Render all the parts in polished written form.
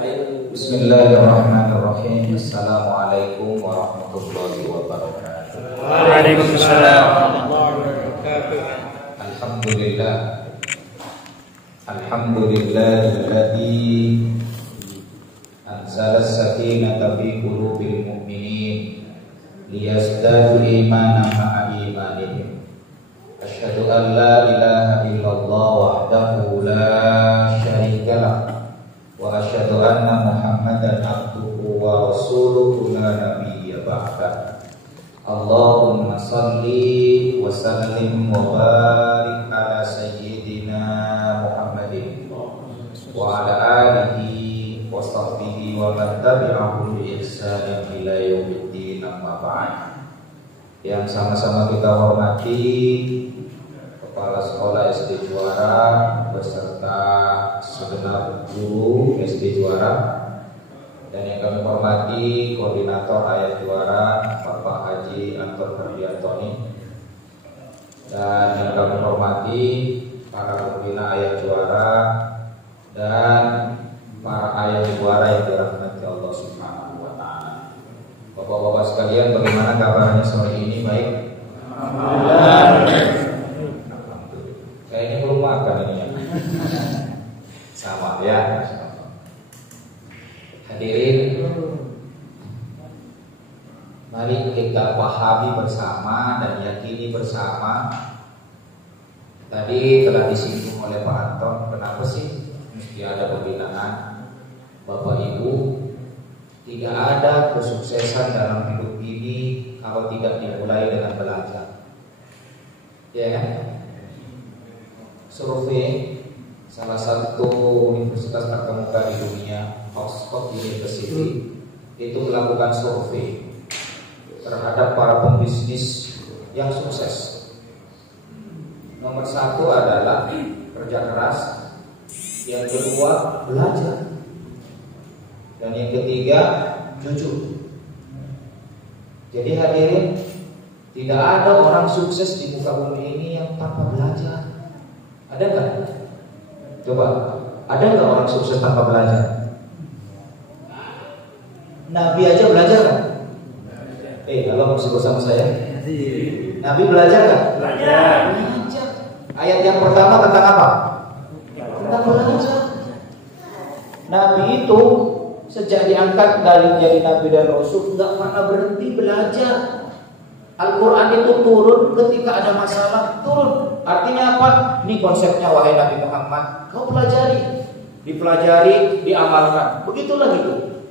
Bismillahirrahmanirrahim. Assalamualaikum warahmatullahi wabarakatuh. Waalaikumsalam warahmatullahi wabarakatuh. Alhamdulillah. Alhamdulillahilladzi anzala as-sakinata fi qulubil mu'minin liyazdadu imanan ma'a imanihim. Asyhadu an la ilaha illallah wahdahu la syarika lah wa asyhadu anna Muhammadan abduhu wa rasuluhu la nabiyya ba'da. Allahumma salli wa sallim wa barik ala sayyidina Muhammadin wa ala alihi wa sahbihi wa man tabi'ahum bi ihsanin ila yaumiddin, amma ba'd. Yang sama-sama kita hormati Kepala Sekolah SD Juara beserta segenap guru SD Juara, dan yang kami hormati Koordinator Ayat Juara Bapak Haji Anton Ferdiantoni, dan yang kami hormati para pembina Ayat Juara dan para Ayat Juara yang dirahmati Allah Subhanahu wa Ta'ala. Bapak-bapak sekalian, bagaimana kabarnya sore ini? Baik? Alhamdulillah. Kayaknya belum makan ini ya. Sama ya. Hadirin, mari kita pahami bersama dan yakini bersama. Tadi telah disinggung oleh Pak Anton, kenapa sih mesti ada pembinaan? Bapak Ibu, tidak ada kesuksesan dalam hidup ini kalau tidak dimulai dengan belajar. Ya kan? Survei salah satu universitas terkemuka di dunia, Oxford University, itu melakukan survei terhadap para pembisnis yang sukses. Nomor satu adalah kerja keras, yang kedua belajar, dan yang ketiga jujur. Jadi hadirin, tidak ada orang sukses di muka bumi ini yang tanpa belajar. Ada nggak? Coba, ada nggak orang sukses tanpa belajar? Nabi aja belajar kan? Halo, masih bersama saya? Nabi belajar kan? Belajar. Ayat yang pertama tentang apa? Tentang belajar. Nabi itu sejak diangkat dari jadi Nabi dan Rasul nggak pernah berhenti belajar. Al-Quran itu turun ketika ada masalah, turun. Artinya apa? Ini konsepnya, wahai Nabi Muhammad, kau pelajari, dipelajari, diamalkan. Begitulah gitu.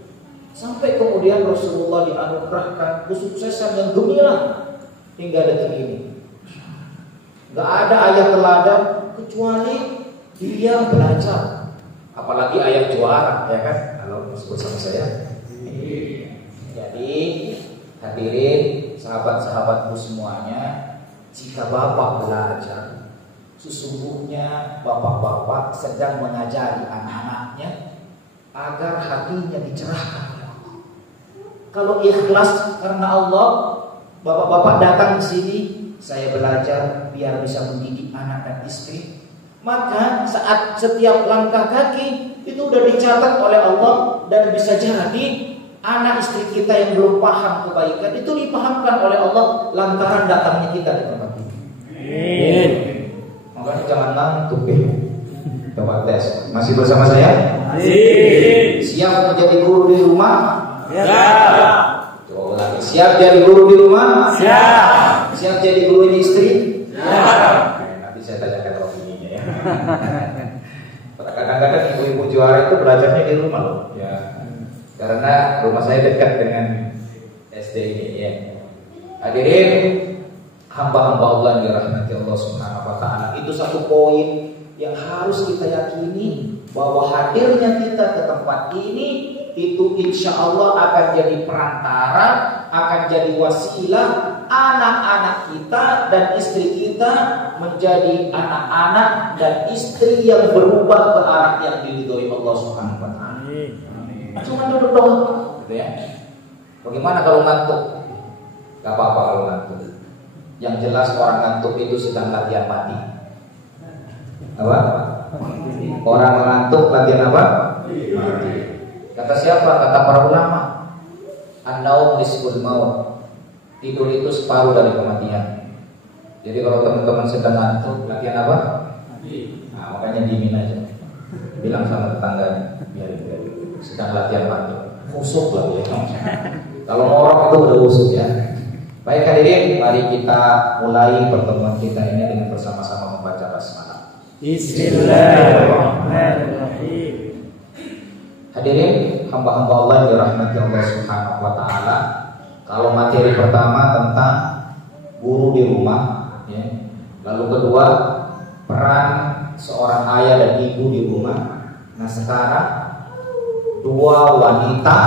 Sampai kemudian Rasulullah dianugerahkan kesuksesan yang gemilang hingga detik ini. Gak ada ayat teladan kecuali dia belajar. Apalagi ayat juara, ya kan? Halo, masih bersama saya. Jadi hadirin, sahabat-sahabatku semuanya, jika bapak belajar, sesungguhnya bapak-bapak sedang mengajari anak-anaknya agar hatinya dicerahkan oleh Allah. Kalau ikhlas karena Allah, bapak-bapak datang ke sini, saya belajar biar bisa mendidik anak dan istri, maka saat setiap langkah kaki itu sudah dicatat oleh Allah, dan bisa jadi anak istri kita yang belum paham kebaikan itu dipahamkan oleh Allah lantaran datangnya kita di tempat ini. Amin. Makanya jangan ngantuk ya. Coba tes. Masih bersama saya? Masih. Siap menjadi guru di rumah? Siap. Coba lagi. Siap jadi guru di rumah? Siap. Siap jadi guru istri? Siap. Nanti saya tanyakan opininya ya. Kadang-kadang ibu-ibu juara itu belajarnya di rumah loh. Ya. Karena rumah saya dekat dengan SD ini ya. Hadirin, hamba-hamba Allah yang dirahmati Allah Subhanahu wa Ta'ala, itu satu poin yang harus kita yakini, bahwa hadirnya kita ke tempat ini itu insya Allah akan jadi perantara, akan jadi wasilah anak-anak kita dan istri kita menjadi anak-anak dan istri yang berubah ke arah yang diridhoi Allah Subhanahu wa Ta'ala. Cuma duduk doang, gitu ya. Bagaimana kalau ngantuk? Gak apa-apa kalau ngantuk. Yang jelas orang ngantuk itu sedang latihan mati. Apa? Orang ngantuk latihan apa? Mati. Kata siapa? Kata para ulama. An-naum nisful maut. Tidur itu separuh dari kematian. Jadi kalau teman-teman sedang ngantuk, latihan apa? Nah, makanya diemin aja. Bilang sama tetangganya, biar sedang latihan ngantuk. Usuk lah ya. Kalau ngorok itu udah usuk ya. Baik hadirin, mari kita mulai pertemuan kita ini dengan bersama-sama membaca basmalah. Bismillahirrahmanirrahim. Hadirin, hamba-hamba Allah yang dirahmati Allah Subhanahu wa taala. Kalau materi pertama tentang guru di rumah, ya. Lalu kedua, peran seorang ayah dan ibu di rumah. Nah, sekarang dua wanita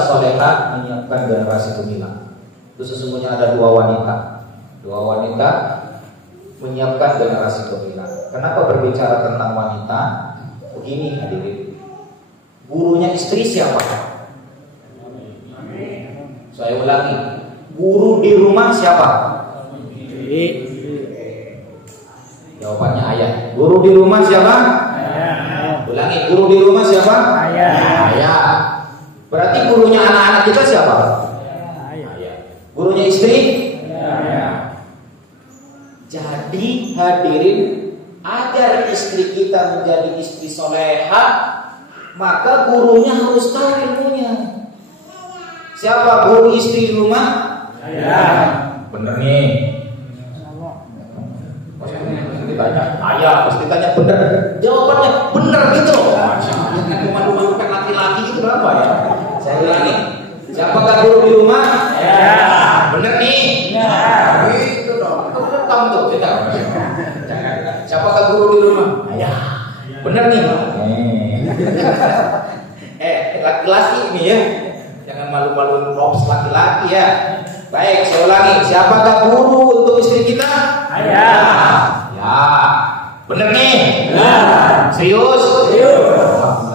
soleha menyiapkan generasi gemilang. Itu sesungguhnya ada dua wanita menyiapkan generasi gemilang. Kenapa berbicara tentang wanita? Begini hadirin, gurunya istri siapa? Saya ulangi, guru di rumah siapa? Jawabannya ayah. Guru di rumah siapa? Ayah. Ulangi, guru di rumah siapa? Ayah. Ayah. Berarti gurunya anak-anak kita siapa? Ayah. Gurunya istri? Ayah. Jadi hadirin, agar istri kita menjadi istri soleha, maka gurunya harus tahu ilmunya. Siapa guru istri di rumah? Ayah. Bener nih. Ditanya, ayah, pasti tanya bener. Jawabannya bener gitu. Cuma laki-laki itu berapa ya? Saya ulangi. Siapakah guru di rumah? Ayah. Bener nih. Ayah. Gitu dong. Itu rekam tuh, kita. Siapakah guru di rumah? Ayah. Bener nih. Laki-laki ini ya. Jangan malu-maluin props laki-laki ya. Baik, saya ulangi. Siapakah guru untuk istri kita? Ayah. Ya. Bener nih? Ya. Serius?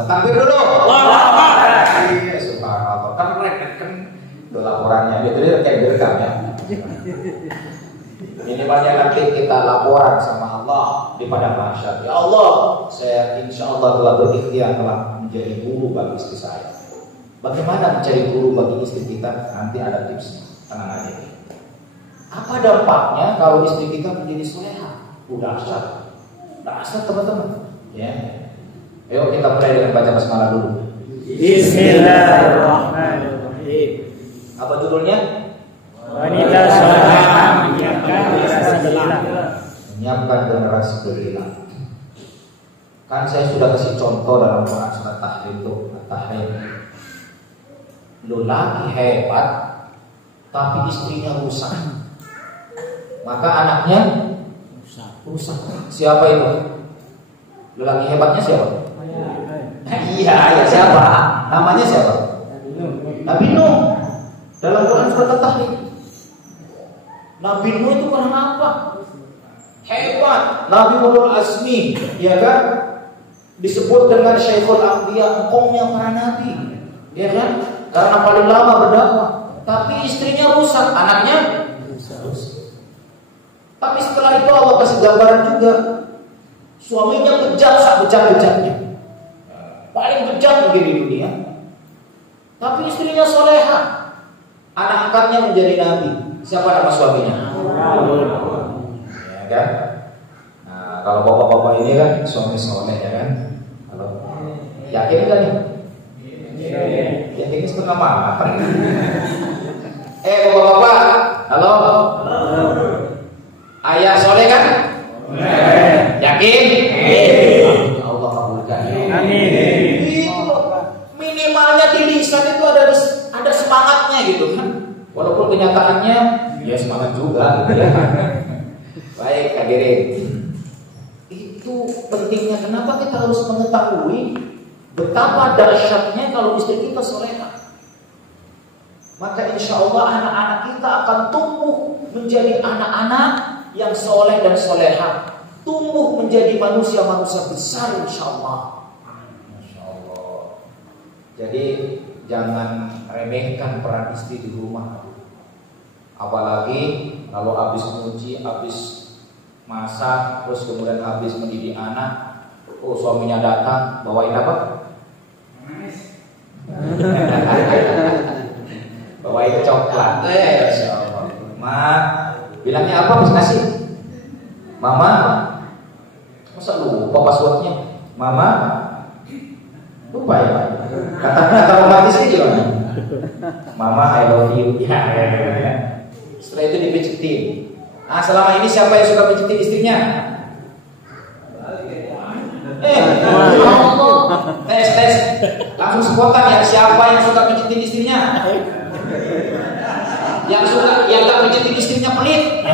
Takbir dulu. Allahu Akbar. Subhanallah. Kan udah laporannya. Itu dia kayak direkam ya. Minimalnya nanti kita laporan sama Allah di padang mahsyar. Ya Allah, saya insya Allah telah berikhtiar telah menjadi guru bagi istri saya. Bagaimana mencari guru bagi istri kita? Nanti ada tipsnya. Tenang aja. Apa dampaknya kalau istri kita menjadi soleha? Udah asal teman-teman. Ya. Ayo kita mulai dengan baca basmalah dulu. Bismillahirrahmanirrahim. Apa judulnya? Wanita soleha menyiapkan generasi gemilang. Menyiapkan generasi gemilang. Kan saya sudah kasih contoh dalam Quran surat Tahrim itu, Tahrim. Lelaki hebat, tapi istrinya rusak. Maka anaknya rusak. Siapa itu? Lelaki hebatnya siapa? Iya, siapa? Namanya siapa? Nabi Nuh. Dalam Quran surat Tahrim. Nabi Nuh itu orang apa? Hebat. Nabi Ulul Azmi, ya kan? Disebut dengan Syekhul Anbiya, engkongnya para nabi, ya kan? Karena paling lama berdakwah. Tapi istrinya rusak, anaknya rusak. Tapi setelah itu Allah kasih gambaran juga. Suaminya bejat, bejat-bejatnya. Paling bejat mungkin di dunia. Tapi istrinya soleha. Anak angkatnya menjadi nabi. Siapa nama suaminya? Ya kan? Nah, kalau bapak-bapak ini kan suami soleh ya kan? Kalau yakin kan nih? Yakin setengah matang. Bapak-bapak, halo. Ayah soleh kan? Yakin? Allah kabulkan. Amin. Minimalnya di lisan itu ada semangatnya gitu kan. Walaupun kenyataannya ya semangat juga gitu ya. Baik hadirin. Itu pentingnya, kenapa kita harus mengetahui betapa dahsyatnya kalau istri kita soleha. Maka insya Allah anak-anak kita akan tumbuh menjadi anak-anak yang soleh dan soleha, tumbuh menjadi manusia-manusia besar insya Allah. Masya Allah. Jadi jangan remehkan peran istri di rumah. Apalagi kalau habis menguji, habis masak, terus kemudian habis mendidik anak, Oh, suaminya datang bawain apa? Bawain coklat. Masya Allah. Ma, bilangnya apa? Bisa ngasih? Mama, masa lupa passwordnya? Mama, lupa ya? Kata romantisnya gimana? Mama, I love you. Ya. Setelah itu dipijetin. Nah, selama ini siapa yang suka pijetin istrinya? Tes. Langsung spontan ya. Siapa yang suka pijetin istrinya? Yang gak pijetin istrinya pelit.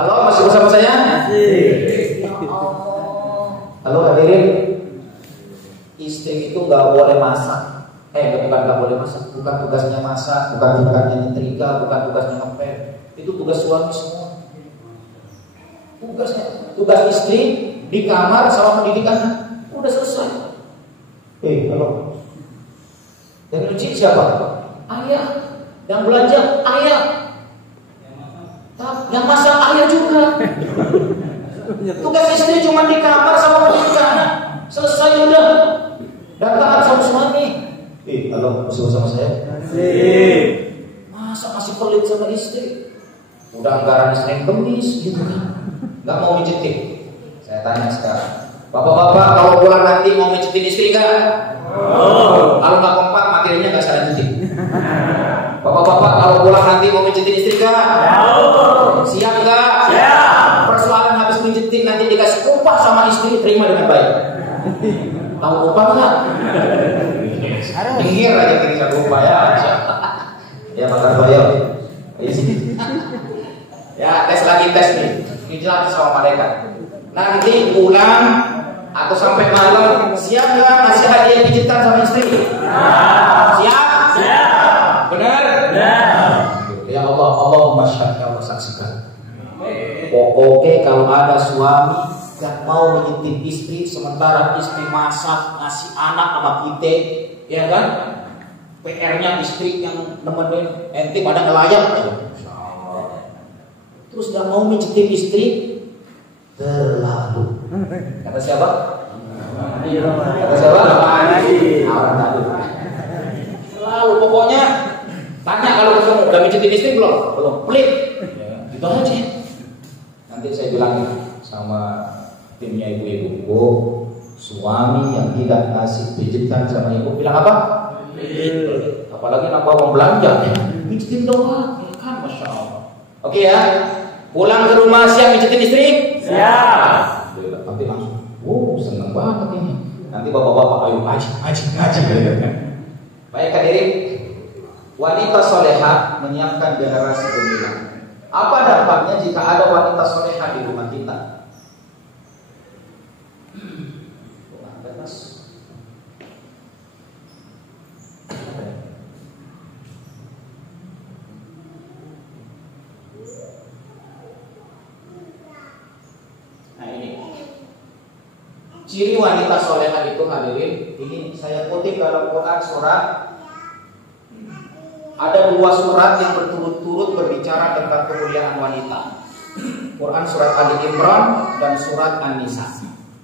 Halo, masih bersama saya? Halo hadirin. Istri itu gak boleh masak. Bukan gak boleh masak. Bukan tugasnya masak, bukan tugasnya nyetrika, bukan tugasnya ngepel. Itu tugas suami semua. Tugas istri di kamar sama pendidikan udah selesai. Halo. Yang nyuci siapa? Ayah. Yang belanja ayah. Yang masak ayah juga. Tugas istri cuma di kamar sama pendidikan. Selesai udah. Dan taat sama suami. Halo, masih bersama saya? Masa masih pelit sama istri? Udah anggaran Senin Kemis gitu kan. Gak mau mijetin. Saya tanya sekarang, bapak-bapak kalau pulang nanti mau mijetin istri gak? Kalau gak kompak materinya gak saya lanjutin. Bapak-bapak kalau pulang nanti mau mijetin istri gak? Siap gak? Siap. Persoalan habis mijetin nanti dikasih upah sama istri, terima dengan baik. Tahu upah gak? Dengar aja kita upah ya. Ya makan bayar. Ya tes nih. Dijelaskan sama mereka. Nanti pulang atau sampai malam siap nggak ngasih hadiah pijitan sama istri? Siap? Benar? Ya Allahumma syahid, Allah saksikan. Pokoknya kalau ada suami gak mau menyentuh istri sementara istri masak ngasih anak sama kita, ya kan? PR-nya istri yang nemenin, ente pada ngelayap. Terus gak mau mencintai istri, terlalu. Kata siapa? Kata siapa? Orang tadi. Selalu pokoknya tanya kalau ketemu udah mencintai istri belum? Belum. Pelit. Gitu aja. Nanti saya bilangin sama timnya ibu-ibu, Bu, suami yang tidak ngasih pijitan sama ibu bilang apa? Pelit. Apalagi apa mau belanja? Pijitin doang, ya kan, masya Allah. Oke ya. Pulang ke rumah siap mijitin istri? Siap. Nanti langsung, seneng banget ini. Nanti bapak-bapak ayo ngaji. Baik hadirin, wanita soleha menyiapkan generasi gemilang. Apa dampaknya jika ada wanita soleha di rumah kita? Ciri wanita soleha itu hadirin, ini saya kutip dalam Quran surat. Ada dua surat yang berturut-turut berbicara tentang kemuliaan wanita. Quran surat Ali Imran dan surat An-Nisa.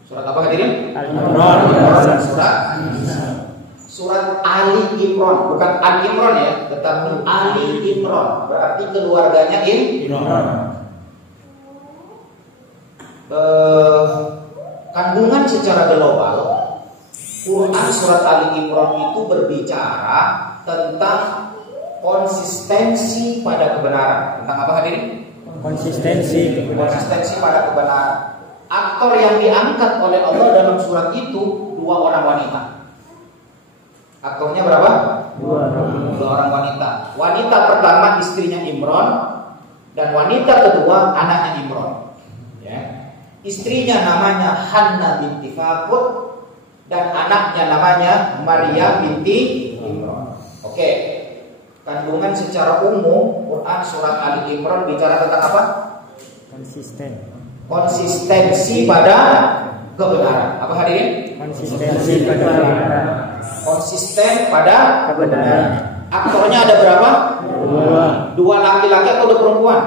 Surat apa hadirin? Al-Imran dan surat An-Nisa. Surat Ali Imran, bukan Ali Imran ya, tetapi Ali Imran. Berarti keluarganya Imran. Kandungan secara global, Quran surat Ali Imran itu berbicara tentang konsistensi pada kebenaran. Tentang apa hadirin? Konsistensi pada kebenaran. Aktor yang diangkat oleh Allah dalam surat itu dua orang wanita. Aktornya berapa? Dua orang wanita. Wanita pertama istrinya Imran dan wanita kedua anaknya Imran. Ya. Istrinya namanya Hanna binti Fakut dan anaknya namanya Maria binti Imran. Oke. Kandungan secara umum Quran surat Ali Imran bicara tentang apa? Konsistensi pada kebenaran. Apa hadirin? Konsistensi pada kebenaran. Konsisten pada kebenaran. Aktornya ada berapa? Dua laki-laki atau dua perempuan?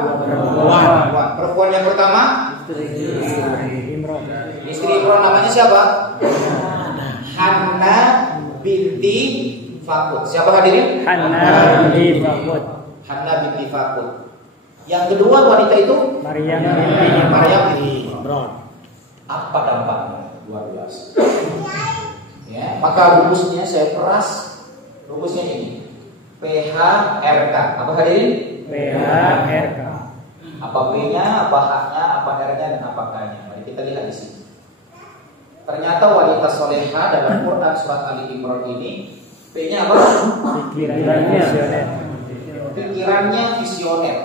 Perempuan yang pertama Imran. Istri Imran namanya siapa? Hanna binti Fakut. Siapa hadirin? Hanna binti Fakut. Hanna binti Fakut. Yang kedua wanita itu Maryam binti Maryam binti Imran. Apa dampaknya? Luar biasa. Ya, maka rumusnya saya peras. Rumusnya ini. PHRK. Apa hadirin? PHRK. Apa P-nya, apa H-nya, apa R-nya, dan apa K-nya. Mari kita lihat di sini. Ternyata wanita soleha dalam Quran surat Ali Imran ini P-nya apa? Pikirannya visioner.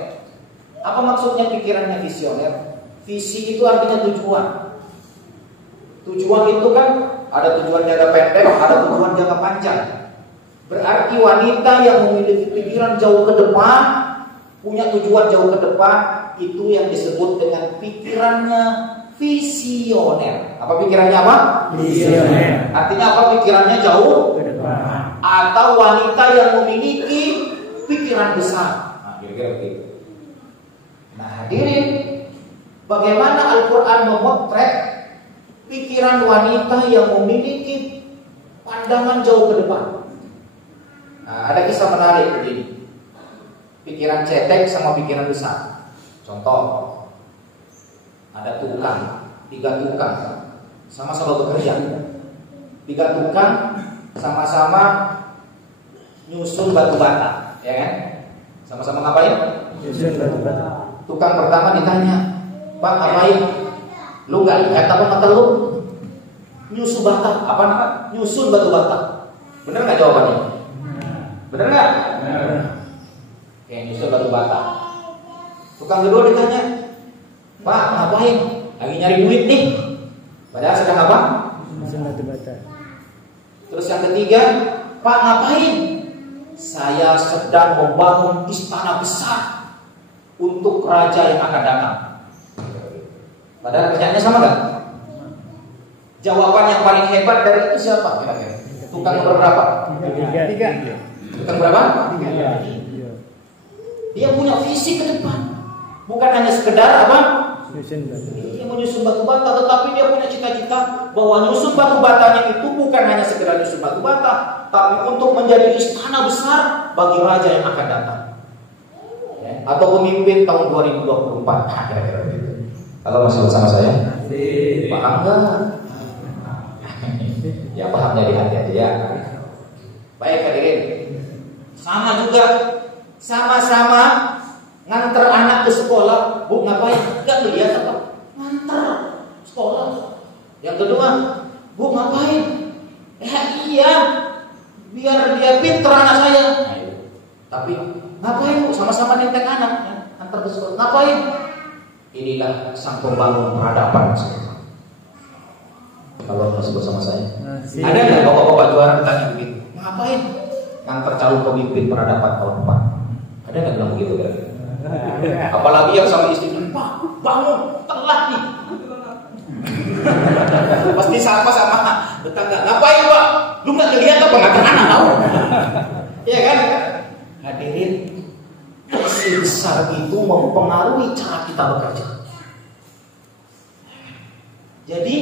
Apa maksudnya pikirannya visioner? Visi itu artinya tujuan. Tujuan itu kan ada tujuan jangka pendek, ada tujuan jangka panjang. Berarti wanita yang memiliki pikiran jauh ke depan, punya tujuan jauh ke depan, itu yang disebut dengan pikirannya visioner. Apa pikirannya apa? Visioner. Artinya apa? Pikirannya jauh Ke depan. atau wanita yang memiliki pikiran besar. Nah, kira-kira begitu. Nah, hadirin, bagaimana Al-Quran memotret pikiran wanita yang memiliki pandangan jauh ke depan? Nah, ada kisah menarik begini. Pikiran cetek sama pikiran besar. Contoh, ada tukang, 3 tukang sama-sama bekerja. 3 tukang sama-sama nyusun batu bata, ya kan? Sama-sama ngapain? Nyusun batu bata. Tukang pertama ditanya, Pak ngapain? Lu gak lihat apa mata lu? Nyusun bata, apa namanya? Nyusun batu bata. Bener gak jawabannya? Bener gak? Oke, nyusun batu bata. Tukang kedua ditanya, Pak ngapain? Lagi nyari duit nih. Padahal sedang apa? Nyusun batu bata. Terus yang ketiga, Pak ngapain? Saya sedang membangun istana besar untuk raja yang akan datang. Padahal kerjanya sama gak? Jawaban yang paling hebat dari itu siapa? Kira-kira tukang nomor berapa? 3. Tukang berapa? 3. Dia punya visi ke depan. Bukan hanya sekedar apa? Nyusun batu. Dia menyusun batu bata, tetapi dia punya cita-cita bahwa nyusun batu batanya itu bukan hanya sekedar nyusun batu bata, tapi untuk menjadi istana besar bagi raja yang akan datang. Ya, atau pemimpin tahun 2024. Nah, kira-kira begitu. Kalau masih bersama saya, paham nggak? Ya pahamnya di hati aja ya. Baik hadirin. Sama juga, sama-sama nganter anak ke sekolah. Bu ngapain? Enggak lihat apa? Nganter sekolah. Yang kedua, Bu ngapain? Iya, biar dia pinter anak saya. Tapi ngapain Bu? Sama-sama nenteng anak, ya? Antar ke sekolah. Ngapain? Inilah sang pembangun peradaban. Kalau masih bersama saya, ada nggak bapak-bapak juara bertanya begitu? Ngapain? Nganter calon pemimpin peradaban tahun depan. Ada nggak bilang begitu kan? Apalagi yang sama istrinya, Pak bangun, telat nih. Pasti sama tetangga. Ngapain Pak? Lu nggak ngeliat apa nggak anak tahu? Iya kan? Hadirin, visi besar itu mempengaruhi cara kita bekerja. Jadi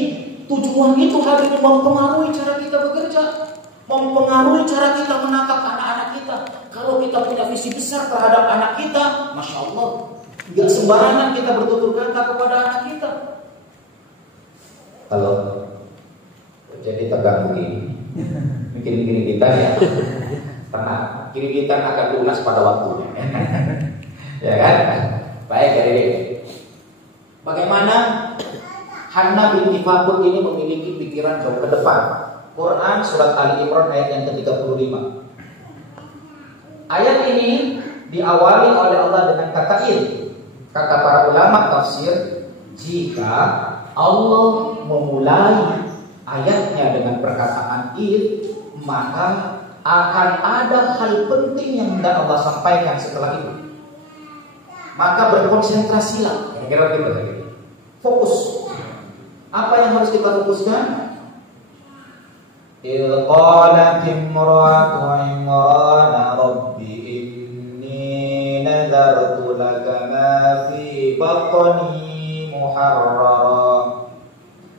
tujuan itu hadirin mempengaruhi cara kita bekerja, mempengaruhi cara kita menatap anak-anak kita. Kalau kita punya visi besar terhadap anak kita, masya Allah, nggak sembarangan kita bertutur kata kepada anak kita. Kalau jadi tegang begini, bikin kita ya, tenang, kita akan lunas pada waktunya. Ya kan? Baik hadirin. Bagaimana Hanna binti Fakut ini memiliki pikiran jauh ke depan? Quran surat Ali Imran ayat yang ke-35. Ayat ini diawali oleh Allah dengan kata "id". Kata para ulama tafsir, jika Allah memulai ayatnya dengan perkataan "id", maka akan ada hal penting yang hendak Allah sampaikan setelah itu. Maka berkonsentrasilah. Kira-kira begitu. Fokus. Apa yang harus kita fokuskan? Qalat imra'atu Imran rabbi inni nadartu laka ma fi batni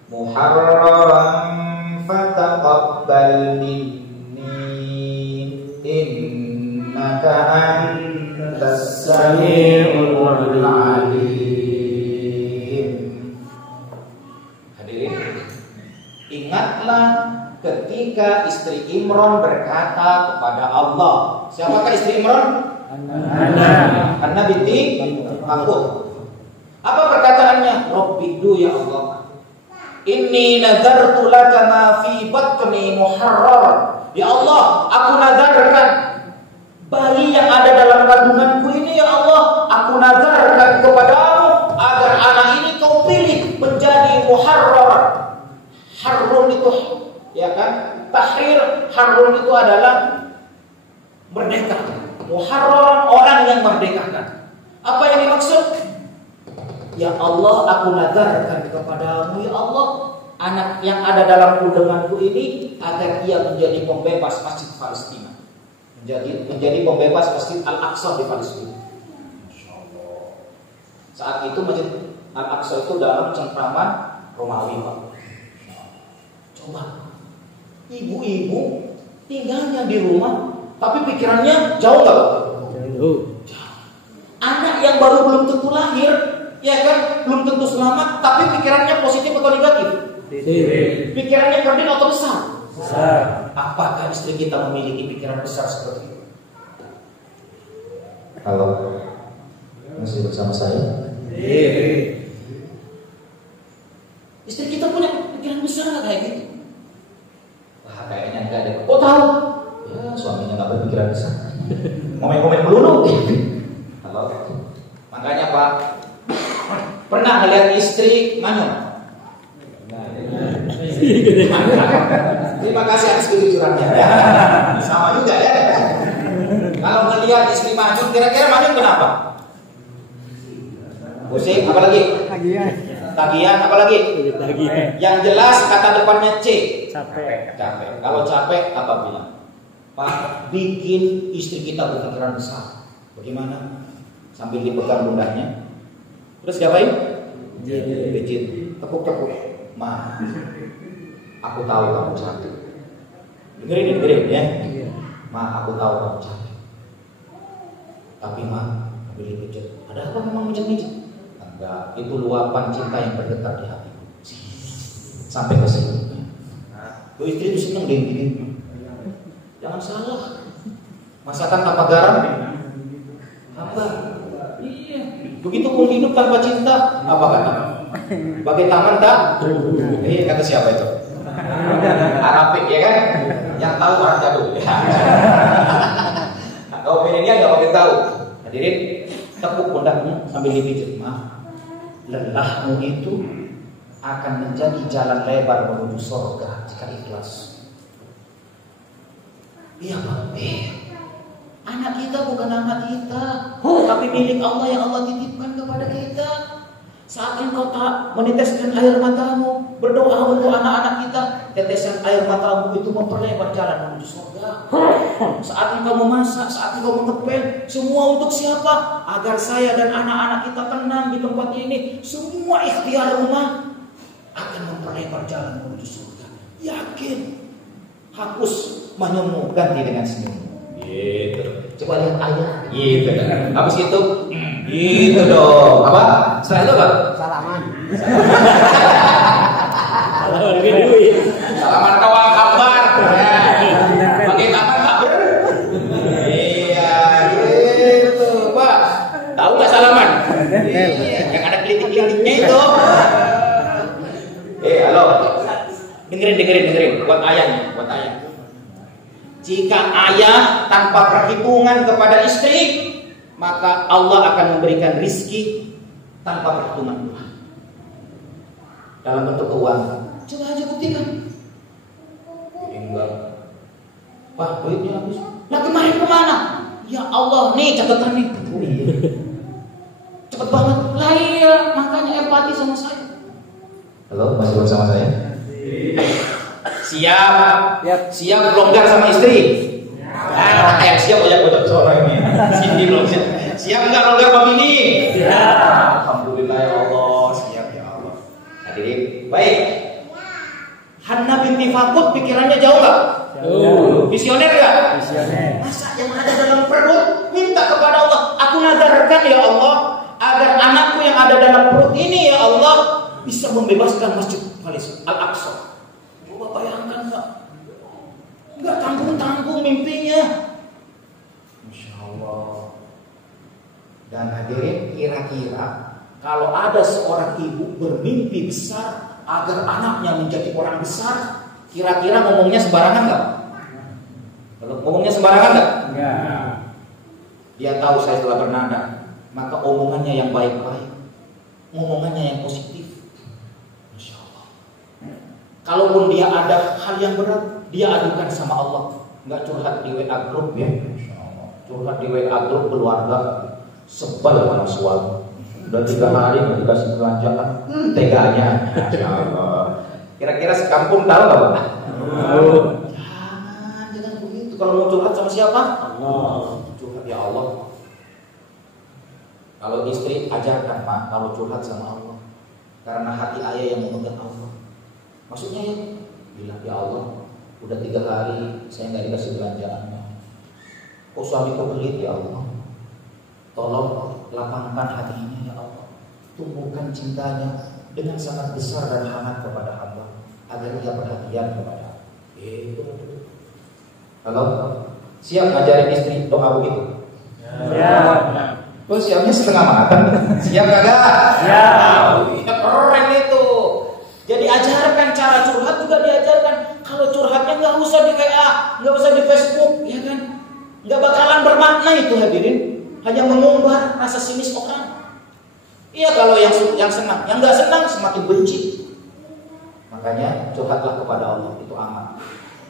muharraran fataqabbal minni innaka antas samiul alim. Hadirin, ingatlah ketika istri Imran berkata kepada Allah. Siapakah istri Imran? Anna binti Makhluk. Apa perkataannya? Rabbidu ya Allah, inni nadartu laka ma fi batni muharrar. Ya Allah, aku nadarkan bayi yang ada dalam kandunganku ini ya Allah, aku nadarkan kepadamu agar anak ini kau pilih menjadi muharrar. Harrun itu, ya kan? Tahrir, harrun itu adalah merdeka. Muharrar, orang yang merdekakan. Apa yang dimaksud? Ya Allah, aku nadarkan kepadamu ya Allah, anak yang ada dalam kandunganku ini agar ia menjadi pembebas Masjid Palestina, menjadi pembebas Masjid Al-Aqsa di Palestina. Saat itu Masjid Al-Aqsa itu dalam cengkraman Romawi, Pak. Coba, ibu-ibu tinggalnya di rumah, tapi pikirannya jauh nggak, Pak? Jauh. Anak yang baru belum tentu lahir, ya kan, belum tentu selamat, tapi pikirannya positif atau negatif? Pikirannya kerdil atau besar? Besar. Apakah istri kita memiliki pikiran besar seperti itu? Halo, masih bersama saya? Istri kita punya pikiran besar nggak kayak gitu? Wah, kayaknya enggak deh. Kok tahu? Ya, suaminya nggak berpikiran besar. Komen-komen melulu. Halo. Makanya Pak, pernah ngeliat istri manyun? Terima kasih atas kejujurannya. Sama juga ya. Kalau ngeliat istri manyun, kira-kira manyun kenapa? Pusing, apa lagi? Tagihan, apa lagi? Yang jelas kata depannya C. Capek. Kalau capek, apa bilang? Pak, bikin istri kita berpikiran besar. Bagaimana? Sambil dipegang pundaknya. Terus diapain? Pijit, tepuk-tepuk. Ma, aku tahu kamu cantik. Dengerin ya. Ma, aku tahu kamu cantik. Tapi Ma, sambil dipijit. Ada apa memang mijit-mijit? Enggak, itu luapan cinta yang bergetar di hati. Sampai ke sini. Tuh istri itu seneng deh. Jangan salah. Masakan tanpa garam apa? Iya. Begitu pun hidup tanpa cinta, apa kata? Pakai tangan tak? Iya, kata siapa itu? Arabik ya kan? Yang tahu orang jadul. Kalau milenial nggak pakai tahu. Hadirin, tepuk pundaknya sambil dipijit. Ma, lelahmu itu akan menjadi jalan lebar menuju surga jika ikhlas. Iya Pak. Anak kita bukan anak kita, tapi milik Allah yang Allah titipkan kepada kita. Saat engkau tak meneteskan air matamu, berdoa untuk anak-anak kita, tetesan air matamu itu memperlebar jalan menuju surga. Saat engkau memasak, saat engkau mengepel, semua untuk siapa? Agar saya dan anak-anak kita tenang di tempat ini. Semua ikhtiar rumah akan memperlebar jalan menuju surga. Yakin. Hapus manyunmu, ganti dengan senyum. Gitu. Coba lihat ayah. Gitu. Habis itu, gitu dong. Apa? Setelah itu apa? Salaman. Salaman kawan kabar. Pakai tangan tak ber. Iya, gitu, Pak. Tahu nggak salaman? Yang ada kelitik-kelitiknya itu. Halo. Dengerin. Buat ayah. Jika ayah tanpa perhitungan kepada istri, maka Allah akan memberikan rizki tanpa perhitungan dalam bentuk keuangan. Coba aja buktikan. Enggak. Pak, duitnya habis. Nah kemarin kemana? Ya Allah, nih catatan nih. Cepet banget. Lah iya, makanya empati sama saya. Halo, masih bersama saya? Siap longgar sama istri. Siap banyak suara ini. Sini belum siap. Siap nggak longgar sama bini? Siap. Alhamdulillah ya Allah, siap ya. Baik. Hanna binti Fakut pikirannya jauh nggak? Jauh. Visioner nggak? Visioner. Masa yang ada dalam perut minta kepada Allah, aku nadarkan ya Allah agar anakku yang ada dalam perut ini ya Allah bisa membebaskan Masjid Al-Aqsa. Coba bayangkan nggak? Nggak tanggung-tanggung mimpinya. Masya Allah. Dan hadirin, kira-kira kalau ada seorang ibu bermimpi besar agar anaknya menjadi orang besar, kira-kira ngomongnya sembarangan nggak? Kalau ngomongnya sembarangan nggak? Enggak. Dia tahu saya telah bernada, maka omongannya yang baik-baik, omongannya yang positif. Masya Allah. Kalaupun dia ada hal yang berat, dia adukan sama Allah, nggak curhat di WA group ya. Masya Allah. Curhat di WA group keluarga, sebel sama suami. Udah 3 hari nggak dikasih belanjaan, teganya. Masya Allah. Kira-kira sekampung tahu nggak Pak? Jangan begitu. Kalau mau curhat sama siapa? Allah. Curhat ya Allah. Kalau istri ajarkan Pak, kalau curhat sama Allah, karena hati ayah yang memegang Allah. Maksudnya ya, bilang ya Allah, udah 3 hari saya nggak dikasih belanjaannya. Kok suami kau pelit ya Allah? Tolong lapangkan hatinya ya Allah, tumbuhkan cintanya dengan sangat besar dan hangat kepada hamba agar ia perhatian kepada. Halo, siap ngajarin istri doa begitu? Siap. Oh, siapnya setengah matang. Siap kagak? Siap. Ya, keren itu. Jadi ajarkan cara curhat juga diajarkan. Kalau curhatnya nggak usah di WA, nggak usah di Facebook, ya kan? Nggak bakalan bermakna itu hadirin. Hanya mengumbar rasa sinis orang. Iya kalau yang senang, yang nggak senang semakin benci. Makanya curhatlah kepada Allah, itu aman.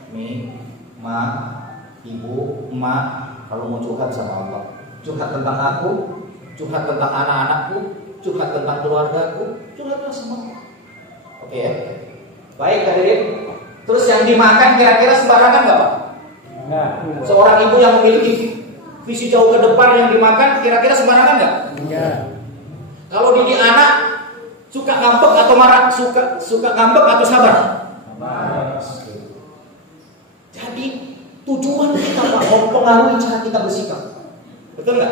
Mi, ma, ibu, emak, kalau mau curhat sama Allah, curhat tentang aku, curhat tentang anak-anakku, curhat tentang keluargaku, curhatlah sama Allah. Oke ya? Baik hadirin. Terus yang dimakan kira-kira sembarangan nggak Pak? Enggak. Seorang ibu yang memiliki visi jauh ke depan yang dimakan kira-kira sembarangan nggak? Enggak. Kalau didik anak suka ngambek atau marah, suka ngambek atau sabar? Jadi tujuan kita Pak mempengaruhi cara kita bersikap. Betul nggak?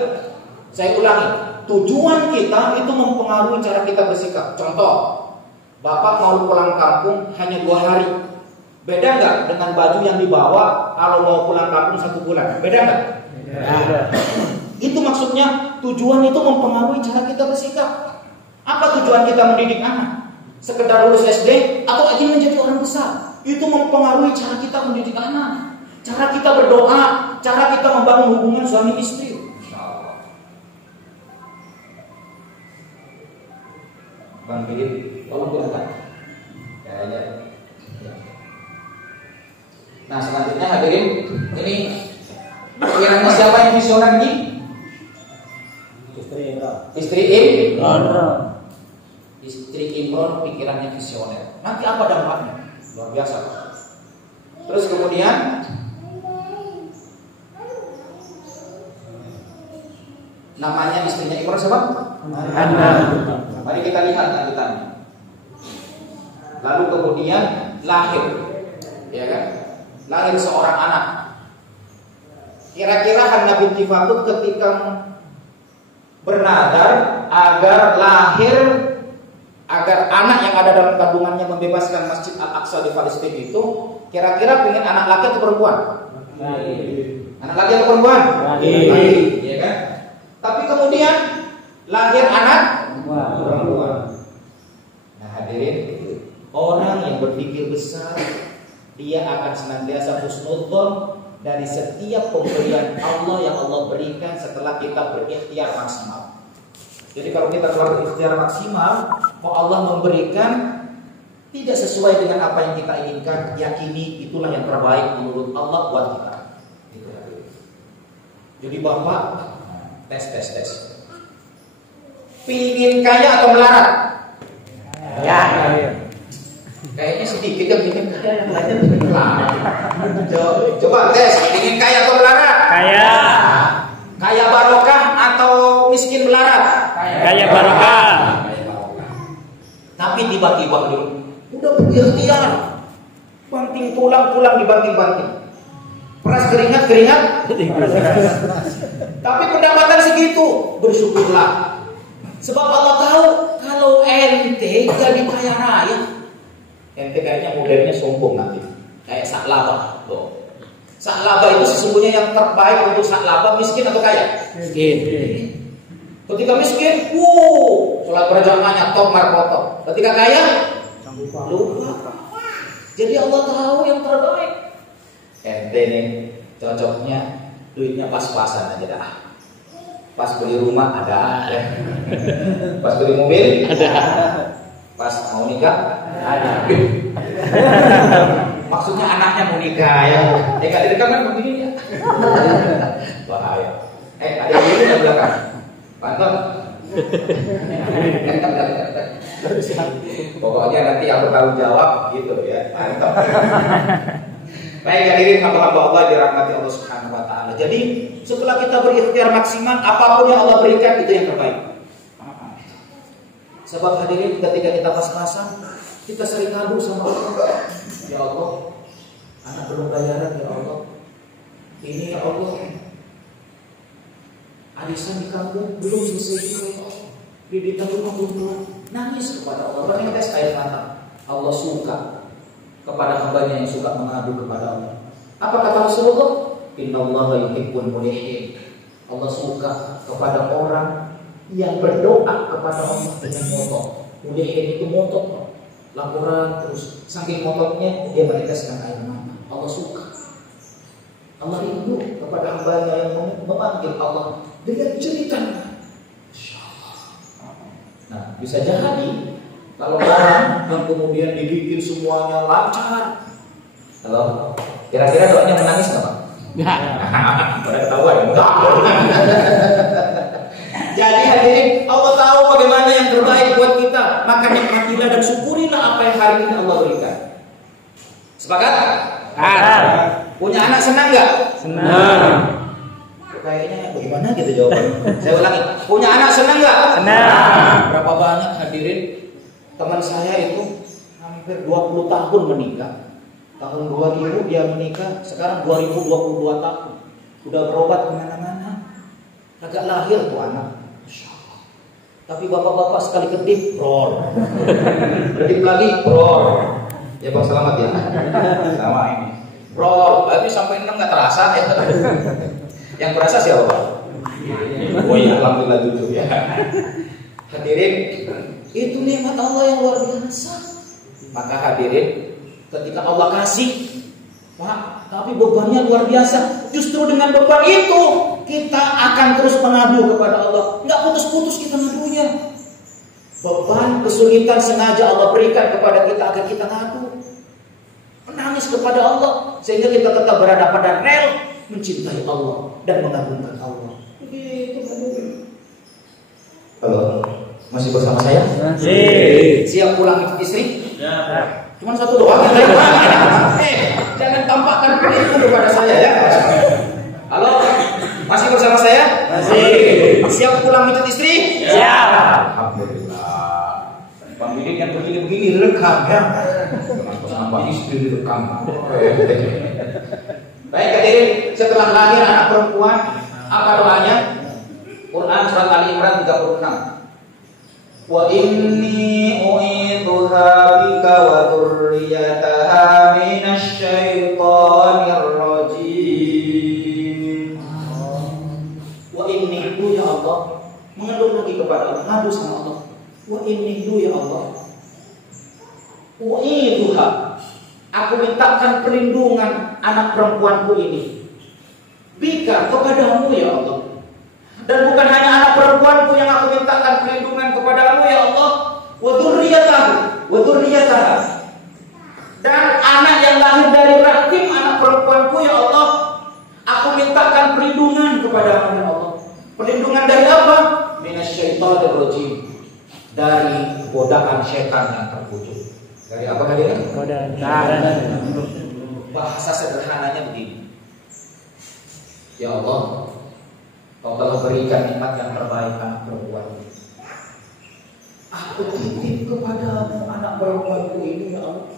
Saya ulangi, tujuan kita itu mempengaruhi cara kita bersikap. Contoh, Bapak mau pulang kampung hanya 2 hari. Beda nggak dengan baju yang dibawa kalau mau pulang kampung 1 bulan? Beda nggak? Beda. Itu maksudnya tujuan itu mempengaruhi cara kita bersikap. Apa tujuan kita mendidik anak? Sekedar lulus SD atau ingin menjadi orang besar? Itu mempengaruhi cara kita mendidik anak. Cara kita berdoa, cara kita membangun hubungan suami istri. Bang Bidin, tolong turunkan. Ya. Nah selanjutnya hadirin, ini pikirannya siapa yang visioner ini? Istri Imron. Istri Imron pikirannya visioner. Nanti apa dampaknya? Luar biasa. Terus kemudian namanya istrinya Imron siapa? Anna. Mari kita lihat lanjutannya. Lalu kemudian lahir, ya kan? Lahir seorang anak. Kira-kira Hanna binti Fakut ketika bernadar agar anak yang ada dalam kandungannya membebaskan Masjid Al-Aqsa di Palestina itu, kira-kira pengen anak laki atau perempuan? Anak laki atau perempuan? Laki, ya kan? Tapi kemudian lahir anak perempuan. Nah hadirin, orang yang berpikir besar, dia akan senantiasa husnudzon dari setiap pemberian Allah yang Allah berikan setelah kita berikhtiar maksimal. Jadi kalau kita keluar berikhtiar maksimal, kok Allah memberikan tidak sesuai dengan apa yang kita inginkan, yakini itulah yang terbaik menurut Allah buat kita. Jadi Bapak tes. Pingin kaya atau melarat? Ya. Kayaknya sedikit yang ingin kaya, yang lainnya melarat. Coba tes, ingin kaya atau melarat? Kaya. Kaya barokah atau miskin melarat? Kaya barokah. Tapi tiba-tiba udah berikhtiar, banting tulang dibanting-banting, peras keringat, tapi pendapatan segitu, bersyukurlah. Sebab Allah tahu kalau ente jadi kaya raya, ente kayaknya modelnya sombong nanti, kayak Sa'labah. Sa'labah itu sesungguhnya yang terbaik untuk Sa'labah miskin atau kaya? Miskin. Ketika miskin, sholat berjamaahnya top markotok. Ketika kaya, lupa. Jadi Allah tahu yang terbaik. Ente nih cocoknya duitnya pas-pasan aja dah. Pas beli rumah ada, pas beli mobil ada, pas mau nikah ada. Maksudnya anaknya mau nikah ya, nggak direkamkan begini ya. Bahaya. Ada yang ini di belakang, Panton. Pokoknya nanti aku tahu jawab gitu ya. Mantap. Baik hadirin hamba-hamba Allah dirahmati Allah Subhanahu wa taala. Jadi setelah kita berikhtiar maksimal, apapun yang Allah berikan itu yang terbaik. Sebab hadirin ketika kita pas-pasan, kita sering ngadu sama Allah. Ya Allah, anak belum bayaran ya Allah. Ini ya Allah, arisan di kampung belum selesai juga ya Allah. Didikan rumah belum. Nangis kepada Allah, menetes air mata. Allah suka kepada hambanya yang suka mengadu kepada Allah. Apa kata Rasulullah? Innallaha yuhibbul mulihin. Allah suka kepada orang yang berdoa kepada Allah dengan motot. Mulihin itu motot, laporan terus. Saking mototnya dia meneteskan air mata. Allah suka. Allah rindu kepada hambanya yang memanggil Allah dengan jeritannya. Nah, bisa jadi kalau orang yang kemudian dibikin semuanya lancar, kalau kira-kira doanya menangis nggak Pak? Pada ketahuan enggak. Jadi hadirin, Allah tahu bagaimana yang terbaik buat kita, maka nikmatilah dan syukurilah apa yang hari ini Allah berikan. Sepakat? Punya anak senang nggak? Senang. Kayaknya bagaimana gitu jawabannya. Saya ulangi, punya anak senang nggak? Senang. Berapa banyak hadirin? Teman saya itu hampir 20 tahun menikah. Tahun 2000 dia menikah, sekarang 2022 tahun. Udah berobat kemana-mana. Agak lahir tuh anak. Tapi bapak-bapak sekali kedip, bror. Kedip lagi, bror. Ya Bang selamat ya. Sama ini. Bror, tapi sampai 6 nggak terasa ya. Yang terasa siapa Pak? Oh iya, alhamdulillah 7 ya. Hadirin, itu nikmat Allah yang luar biasa. Maka hadirin, ketika Allah kasih, Pak, tapi bebannya luar biasa. Justru dengan beban itu kita akan terus mengadu kepada Allah. Nggak putus-putus kita ngadunya. Beban, kesulitan sengaja Allah berikan kepada kita agar kita ngadu, menangis kepada Allah, sehingga kita tetap berada pada rel mencintai Allah dan mengagungkan Allah. Begitu. Halo. Masih bersama saya? Masih. Siap pulang ikut istri? Ya. Cuma satu doang yang lain. Jangan tampakkan itu kepada saya ya. Halo, masih bersama saya? Masih. Siap pulang ikut istri? Siap. Alhamdulillah. Bang Didik yang begini-begini rekam ya. Sama istri rekam. Baik hadirin, setelah lahir anak perempuan, apa doanya? Quran surat Ali Imran 36. Wa inni u'idzuha bika wa dzurriyyataha minasy syaithanir rajim. Wa inni itu ya Allah, mengadu lagi kepada Allah, ngadu sama Allah. Wa inni itu ya Allah, u'idzuha, aku mintakan perlindungan anak perempuanku ini bika kepadamu ya Allah. Dan bukan hanya anak perempuanku yang aku mintakan perlindungan kepadamu ya Allah, wa dzurriyyataha, dan anak yang lahir dari rahim anak perempuanku ya Allah, aku mintakan perlindungan kepadamu ya Allah. Perlindungan dari apa? Minasyaitonir rajim, dari godaan setan yang terpujuk. Dari apa kalian? Godaan. Bahasa sederhananya begini. Ya Allah, Kau telah berikan nikmat yang terbaik anak perempuan. Aku titip kepadamu anak perempuanku ini ya Allah.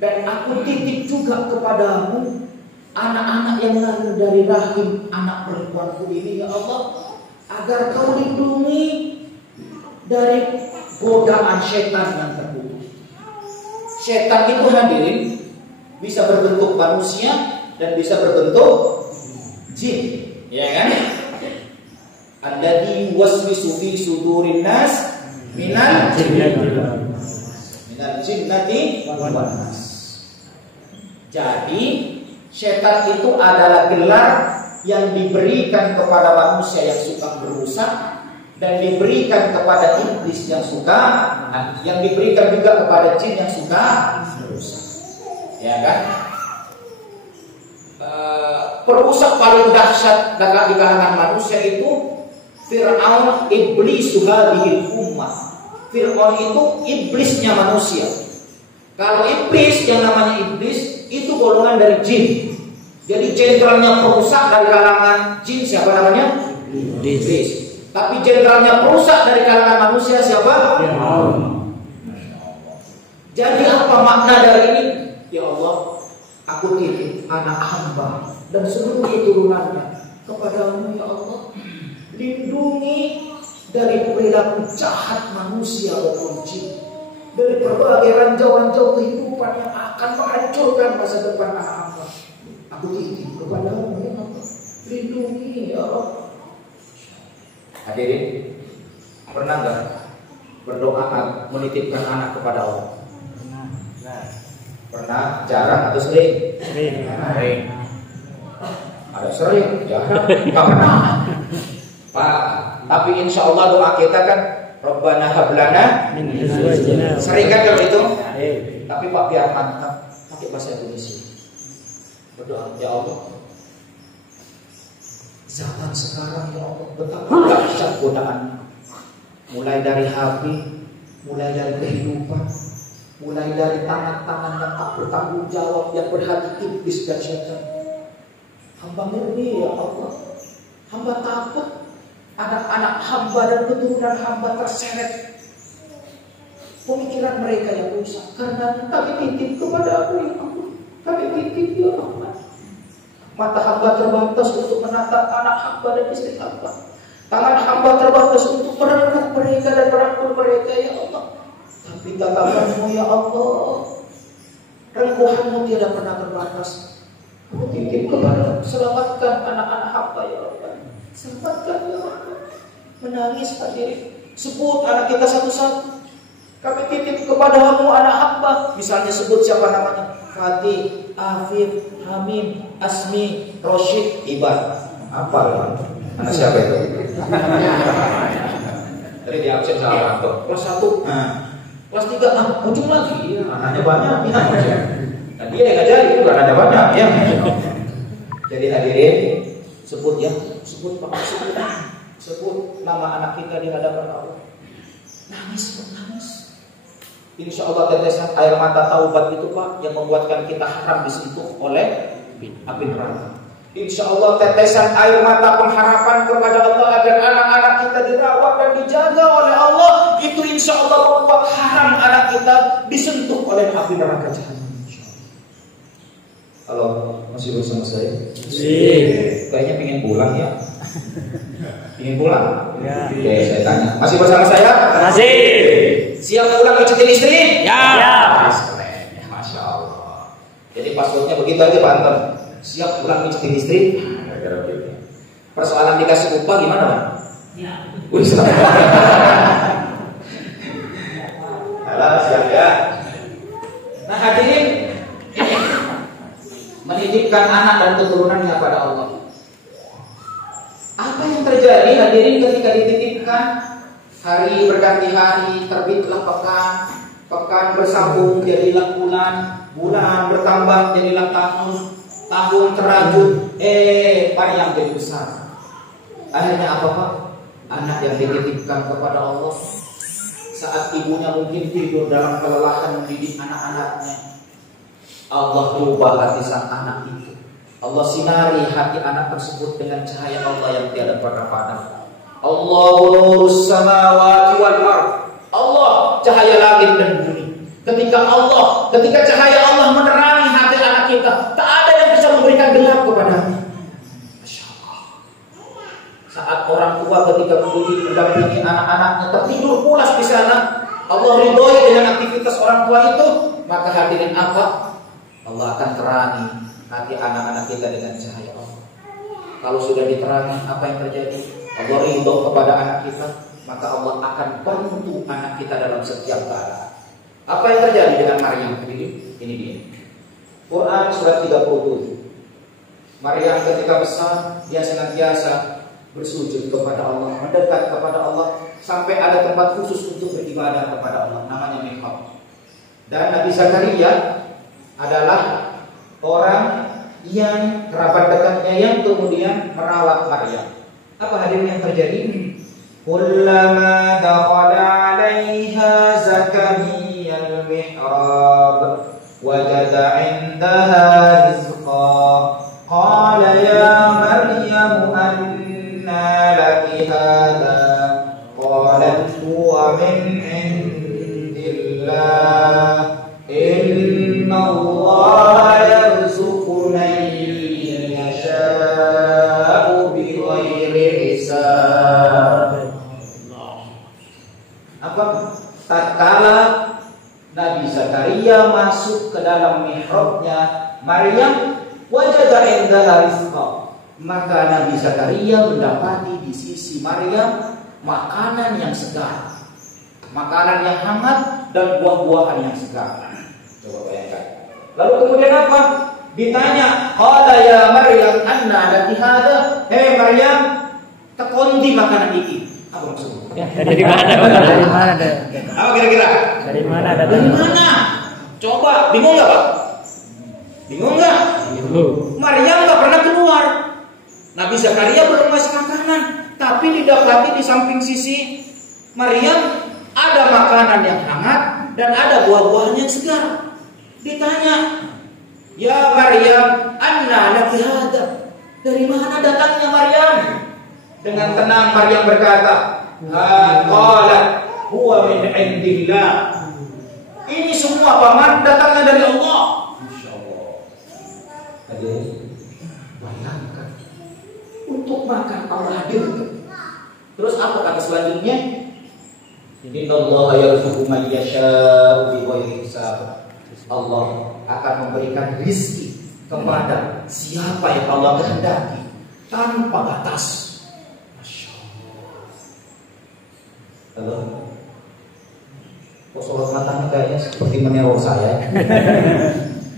Dan aku titip juga kepadamu anak-anak yang lahir dari rahim anak perempuanku ini ya Allah, agar kau lindungi dari godaan setan yang terkutuk. Setan itu hadirin bisa berbentuk manusia dan bisa berbentuk jin, ya kan? Alladzi yuwaswisu fi sudurin nas minal jinnati wan nas. Jadi setan itu adalah gelar yang diberikan kepada manusia yang suka berusak dan diberikan kepada iblis yang suka, yang diberikan juga kepada jin yang suka berusak. Ya kan? Perusak paling dahsyat di kalangan manusia itu Fir'aun, iblis hadhil ummah. Fir'aun itu iblisnya manusia. Kalau iblis, yang namanya iblis itu golongan dari jin. Jadi jenderalnya perusak dari kalangan jin siapa namanya? Iblis. Tapi jenderalnya perusak dari kalangan manusia siapa? Jadi apa makna dari ini? Ya Allah, aku titip anak hamba dan seluruh keturunannya kepadamu ya Allah. Lindungi dari perilaku jahat manusia maupun jin, dari berbagai ranjau-ranjau kehidupan yang akan menghancurkan masa depan anak hamba. Aku titip kepadamu ya Allah, lindungi ya Allah. Hadirin, pernah nggak berdoa menitipkan anak kepada Allah? Pernah, jarang atau sering? Sering. Ada sering, jarang, nggak pernah. Pak, tapi insya Allah doa kita kan Rabbana hablana min azwajina. Sering kan kalau itu? Tapi Pak biar mantap pakai bahasa Indonesia. Berdoa, ya Allah, zaman sekarang ya Allah betapa dahsyat godaan. Mulai dari HP, mulai dari kehidupan, mulai dari tangan-tangan yang tak bertanggung jawab, yang berhati iblis dan syaitan. Hamba ngeri ya Allah, hamba takut anak-anak hamba dan keturunan hamba terseret pemikiran mereka yang rusak. Karena kami titip kepada aku ya Allah, kami titip ya Allah. Mata hamba terbatas untuk menatap anak hamba dan istri hamba. Tangan hamba terbatas untuk merengkuh mereka dan merangkul mereka ya Allah. Tapi tatapanmu ya Allah, rengkuhanmu tidak pernah terbatas. Aku titip kepada selamatkan anak-anak hamba ya Allah. Selamatkan ya Allah. Menangis hadirin, sebut anak kita satu-satu. Kami titip kepadamu anak hamba. Misalnya sebut siapa namanya, Fatih, Afif, Hamim, Asmi, Roshid, Iban. Apa ya? Anak siapa itu? Tadi di absen salah tuh. Kelas 1. Kelas 3 ujung lagi. Anaknya banyak ya. Dan dia yang ngajarin itu kan ada banyak ya. Jadi hadirin, sebut ya, sebut Pak, sebut nama anak kita di hadapan Allah. Nangis, nangis. Insya Allah tetesan air mata taubat itu Pak yang membuatkan kita haram disentuh oleh api neraka. Insya Allah tetesan air mata pengharapan kepada Allah agar anak-anak kita dirawat dan dijaga oleh Allah, itu insya Allah membuat haram anak kita disentuh oleh api neraka jahanam. Halo, masih bersama saya? Kayaknya pengen pulang ya. Ingin pulang? Ya. Oke, saya tanya. Masih bersama saya? Masih. Siap pulang ngecutin istri? Ya. Masya Allah. Jadi passwordnya begitu aja Pak Anton. Siap pulang ngecutin istri? Persoalan dikasih upah gimana Pak? Ya. Halo, siap ya. Nah hadirin, menitipkan anak dan keturunannya pada Allah. Apa yang terjadi hadirin ketika dititipkan? Hari berganti hari, terbitlah pekan, pekan bersambung jadilah bulan, bulan bertambah jadilah tahun, tahun terajut, panjang jadi besar. Akhirnya apa Pak? Anak yang dititipkan kepada Allah, saat ibunya mungkin tidur dalam kelelahan mendidik anak-anaknya, Allah ubah hati sang anak itu. Allah sinari hati anak tersebut dengan cahaya Allah yang tiada pernah padam. Allahu nurus samawati wal ardh. Allah cahaya langit dan bumi. Ketika cahaya Allah menerangi hati anak kita, tak ada yang bisa memberikan gelap kepadanya. Masya Allah. Saat orang tua ketika mendampingi anak-anaknya tertidur pulas di sana, Allah ridhoi dengan aktivitas orang tua itu, maka hadirin apa? Allah akan terangi hati anak-anak kita dengan cahaya Allah. Kalau sudah diterangi, apa yang terjadi? Allah ridho kepada anak kita, maka Allah akan bantu anak kita dalam setiap keadaan. Apa yang terjadi dengan Maryam? Ini dia. Quran surat 37. Maryam ketika besar, dia senantiasa bersujud kepada Allah, mendekat kepada Allah, sampai ada tempat khusus untuk beribadah kepada Allah, namanya mihrab. Dan Nabi Zakaria adalah orang yang kerabat dekatnya yang kemudian merawat Maryam. Apa hadirin yang terjadi? Kullama dakhala 'alaiha Zakaria al-mihrab wajada 'indaha rizqa qala ya Maryam anna laki hadha qalat huwa min 'indillah inna Allah yarzuqu man yasha'u bighairi hisab. Apa? Tatkala Nabi Zakaria masuk ke dalam mihrabnya Maryam, wajada indaha rizqa, maka Nabi Zakaria mendapati di sisi Maryam makanan yang segar, makanan yang hangat dan buah-buahan yang segar. Coba bayangkan. Lalu kemudian apa? Ditanya, qala ya Maryam anna laki hadha? Hei Maryam, tekondi makanan iki. Apa maksudnya? Ya, dari mana? Dari mana? Apa kira-kira? Dari mana? Dari mana? Coba, bingung nggak Pak? Bingung nggak? Maryam nggak pernah keluar. Nabi Zakaria belum ngasih makanan, tapi didapati di samping sisi Maryam ada makanan yang hangat dan ada buah-buahan yang segar. Ditanya, ya Maryam, anna laki hadha? Dari mana datangnya Maryam? Dengan tenang Maryam berkata, qalat huwa min indillah. Ini semua paman datangnya dari Allah. Masyaallah. Bayangkan, untuk makan Allah hadirkan. Terus apa kata selanjutnya? Innallaha yarzuqu man yasha'u bighairi hisab. Allah akan memberikan rizki kepada siapa yang Allah kehendaki tanpa batas. Masya Allah. Halo. Kok sholat matanya kayaknya seperti meneror saya.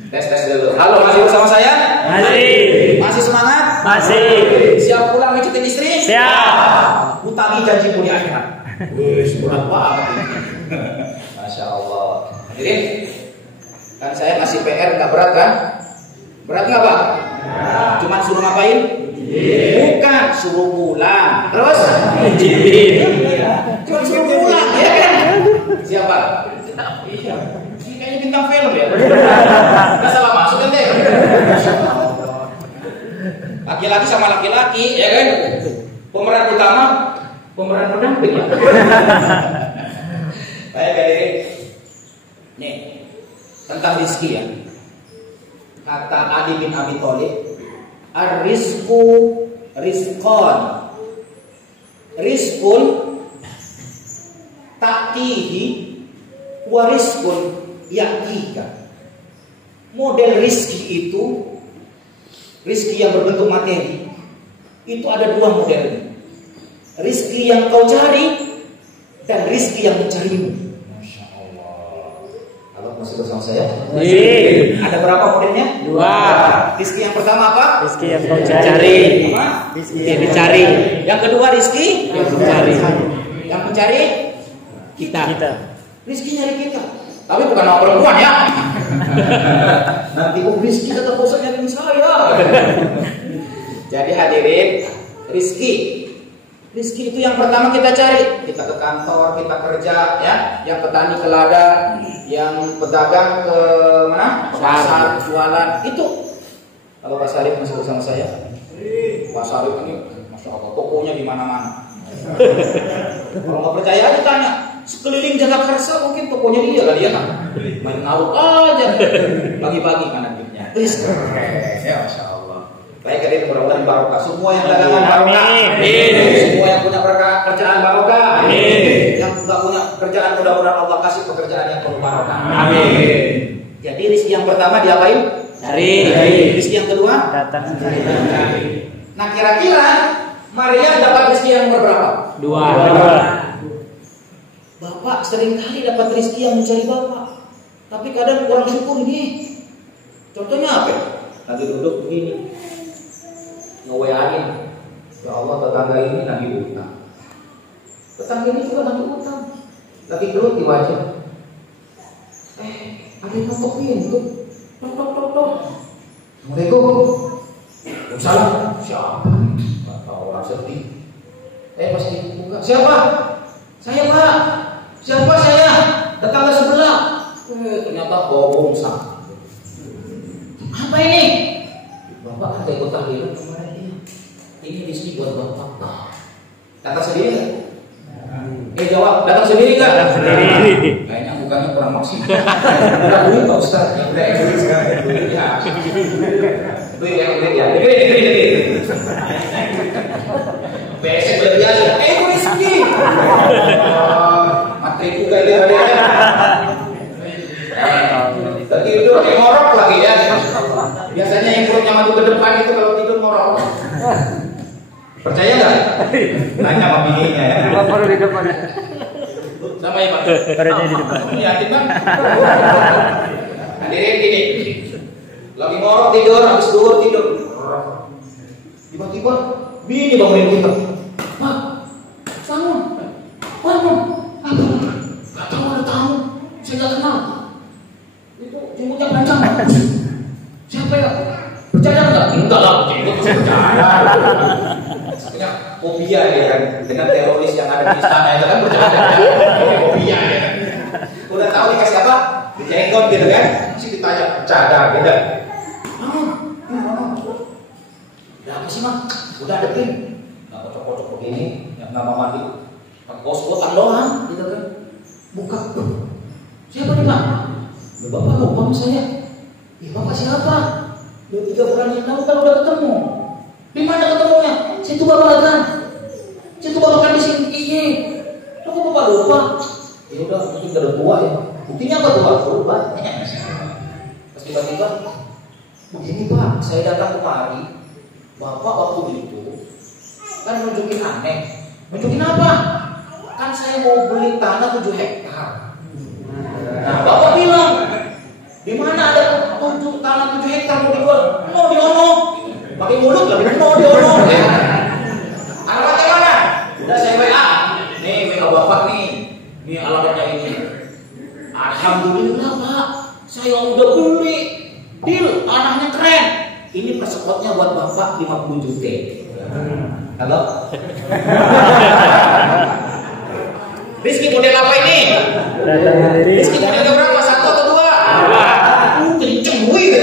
Tes dulu. Halo, masih bersama saya? Masih. Masih semangat? Masih. Siap pulang ngecutin istri? Siap. Utangi janjimu di akhirat. Wih, berat banget. Masya Allah. Jadi, kan saya kasih PR nggak berat kan? Berat nggak Pak? Cuma suruh ngapain? Bukan, suruh pulang. Terus? Cuma suruh pulang, ya kan? Siapa? Iya. Ini kayaknya bintang film ya. Nggak salah masuk kan deh. Laki-laki sama laki-laki, ya kan? Pemeran utama, pemeran pendamping. Baik, hadirin. Nih, tentang rizki ya. Kata Ali bin Abi Thalib, ar-rizqu rizqan. Rizqun ta'tihi wa rizqun ya'tika. Model rizki itu, rizki yang berbentuk materi, itu ada dua modelnya. Rizki yang kau cari dan rizki yang mencarimu. Masya Allah. Halo, masih bersama saya? Masih. Ada berapa modelnya? Dua. Rizki yang pertama apa? Rizki yang kau cari. Rizki yang dicari. Yang kedua rizki Yang mencari. Yang mencari kita. Rizki nyari kita. Tapi bukan orang perempuan ya. Nanti rizki tetap bosan nyari saya. Jadi hadirin, rizki itu yang pertama kita cari. Kita ke kantor, kita kerja, ya. Yang petani ke ladang, yang pedagang ke mana? Pasar, jualan. Itu. Kalau Pak Sarif masih bersama saya. Pak Sarif ini, masya Allah, tokonya di mana-mana. Kalau nggak percaya aja tanya. sekeliling Jagakarsa mungkin tokonya dia kali ya. Main ngaruk aja. Pagi-pagi mana duitnya. Ya Masya Allah. Baik kalian mudah-mudahan barokah. Semua yang dagangan barokah. Semua yang punya kerjaan barokah. Yang nggak punya kerjaan mudah-mudahan Allah kasih pekerjaan yang penuh barokah. Amin. Jadi rezeki yang pertama diapain? Cari. Rezeki yang kedua? Datang. Nah kira-kira Maria dapat rezeki yang berapa? Dua. Bapak seringkali dapat rezeki yang mencari bapak, tapi kadang kurang syukur nih. Contohnya apa? Lagi duduk begini, nge-WA-in, ya Allah tetangga ini lagi utang, tetangga ini juga lagi utang, lagi gelut di wajah. Ada yang ngetok pintu, tok. Assalamualaikum. Waalaikumsalam. Siapa? Nggak tahu orang sedih. Pas dibuka, siapa? Saya Pak. Siapa saya? Tetangga sebelah. Ternyata bohong sama. Apa ini? Bapak kan ikut tahlilan kemarin. Ini rezeki buat bapak. Datang sendiri nggak? Jawab. Datang sendiri nggak? Datang sendiri. Kayaknya bukannya kurang maksimal. Udah duit Pak Ustaz. Ya udah duit sekarang. Ya. Duit ya. Duit. Besok lebih aja. Itu rezeki. Matriku kalian ada. Tadi itu ngorok lagi ya. Biasanya yang perutnya maju ke depan itu kalau tidur ngorok. Percaya nggak? Nanya sama bininya ya. Baru di depan. Sama ya Pak. Barunya di depan. Yakin Bang? Hadirin gini. Lagi ngorok tidur, habis duhur tidur. Tiba-tiba bini bangunin kita. Pak, bangun. Gak tahu ada tamu. Saya gak kenal. Itu jemputnya panjang. Siapa ya? Percaya nggak? Enggak lah, jemput percaya. Sebenarnya fobia ya kan dengan teroris yang ada di istana itu kan percaya. Fobia ya. Udah tahu dikasih apa? Dijenggot gitu kan? Masih ditanya cadar gitu. Udah apa sih Mak? Udah ada pin. Nggak kocok-kocok begini, yang nggak mau mandi. Kos-kosan doang, gitu kan? Buka. Siapa nih Pak? Bapak lupa saya. Bapak siapa? 3 bulan yang lalu kan udah ketemu. Di mana ketemunya? Situ Babakan. Situ Babakan di sini. Iya. Kok Bapak lupa? Ya udah, mungkin udah tua ya. Buktinya apa tua? Lupa. Terus tiba-tiba, begini Pak, saya datang kemari. Bapak waktu itu kan nunjukin aneh. Nunjukin apa? Kan saya mau beli tanah 7 hektar. Nah, Bapak bilang, di mana ada tanah 7 hektar mau dijual? No, di ono. Pakai mulut lah, no, di ono. Alamatnya mana? Udah saya WA. Nih, WA Bapak nih. Nih alamatnya ini. Alhamdulillah Pak, saya udah beli. Deal, tanahnya keren. Ini persekotnya buat Bapak 50 juta. Halo? Rizky model apa ini? Rizky model berapa? 1 atau 2? Kenceng wih.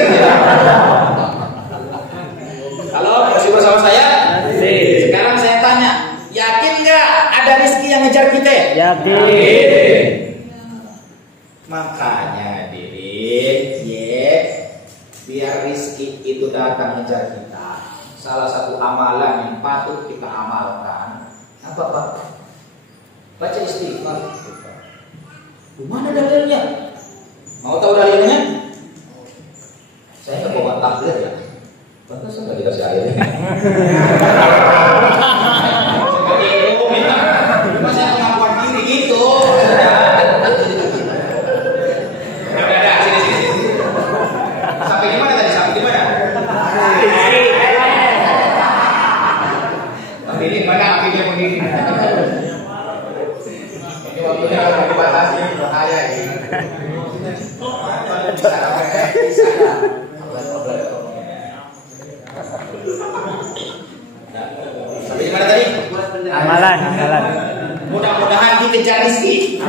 Halo, masih bersama saya? Sekarang saya tanya, yakin nggak ada Rizky yang ngejar kita? Yakin. Makanya biar rizki itu datang ngejar kita, salah satu amalan yang patut kita amalkan apa Pak? Baca istighfar. Mana dalilnya? Mau tahu dalilnya? Saya nggak bawa takbir ya. Pantas nggak dikasih air. Seperti itu minta. Masa pengakuan diri gitu. Sampai di mana tadi? Amalan. Mudah-mudahan dikejar rizki. Ini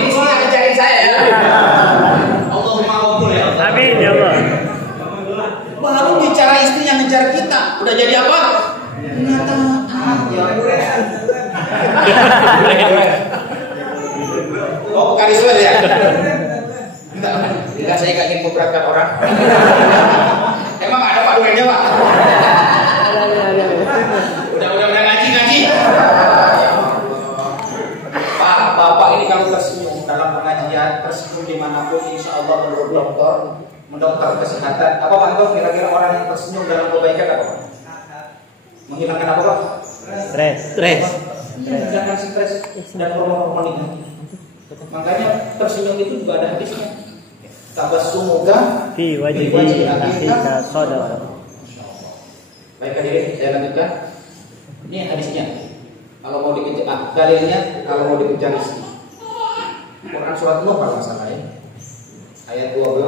rizki yang kejarin saya ya. Allahumma qabul ya. Amin ya Allah. Baru bicara istri yang ngejar kita, udah jadi apa? Ternyata Oh, bukan Israel ya? Tidak, saya nggak ingin memberatkan orang. Emang ada Pak Durennya, Pak? Udah ngaji. Pak, Bapak ini kalau tersenyum dalam pengajian, tersenyum dimanapun, insya Allah menurut dokter kesehatan. Apa Pak Anto? Kira-kira orang yang tersenyum dalam kebaikan apa? Menghilangkan apa Pak? Stres. Menghilangkan stres dan hormon-hormon itu. Makanya tersenyum itu juga ada hadisnya. Tabassumuka Fi wajhi akhika shadaqah. Baik hadirin, saya lanjutkan. Ini hadisnya. Kalau mau dikejar, dalilnya kalau mau dikejar isi. Quran surat Nuh kalau salah ya. Ayat 12,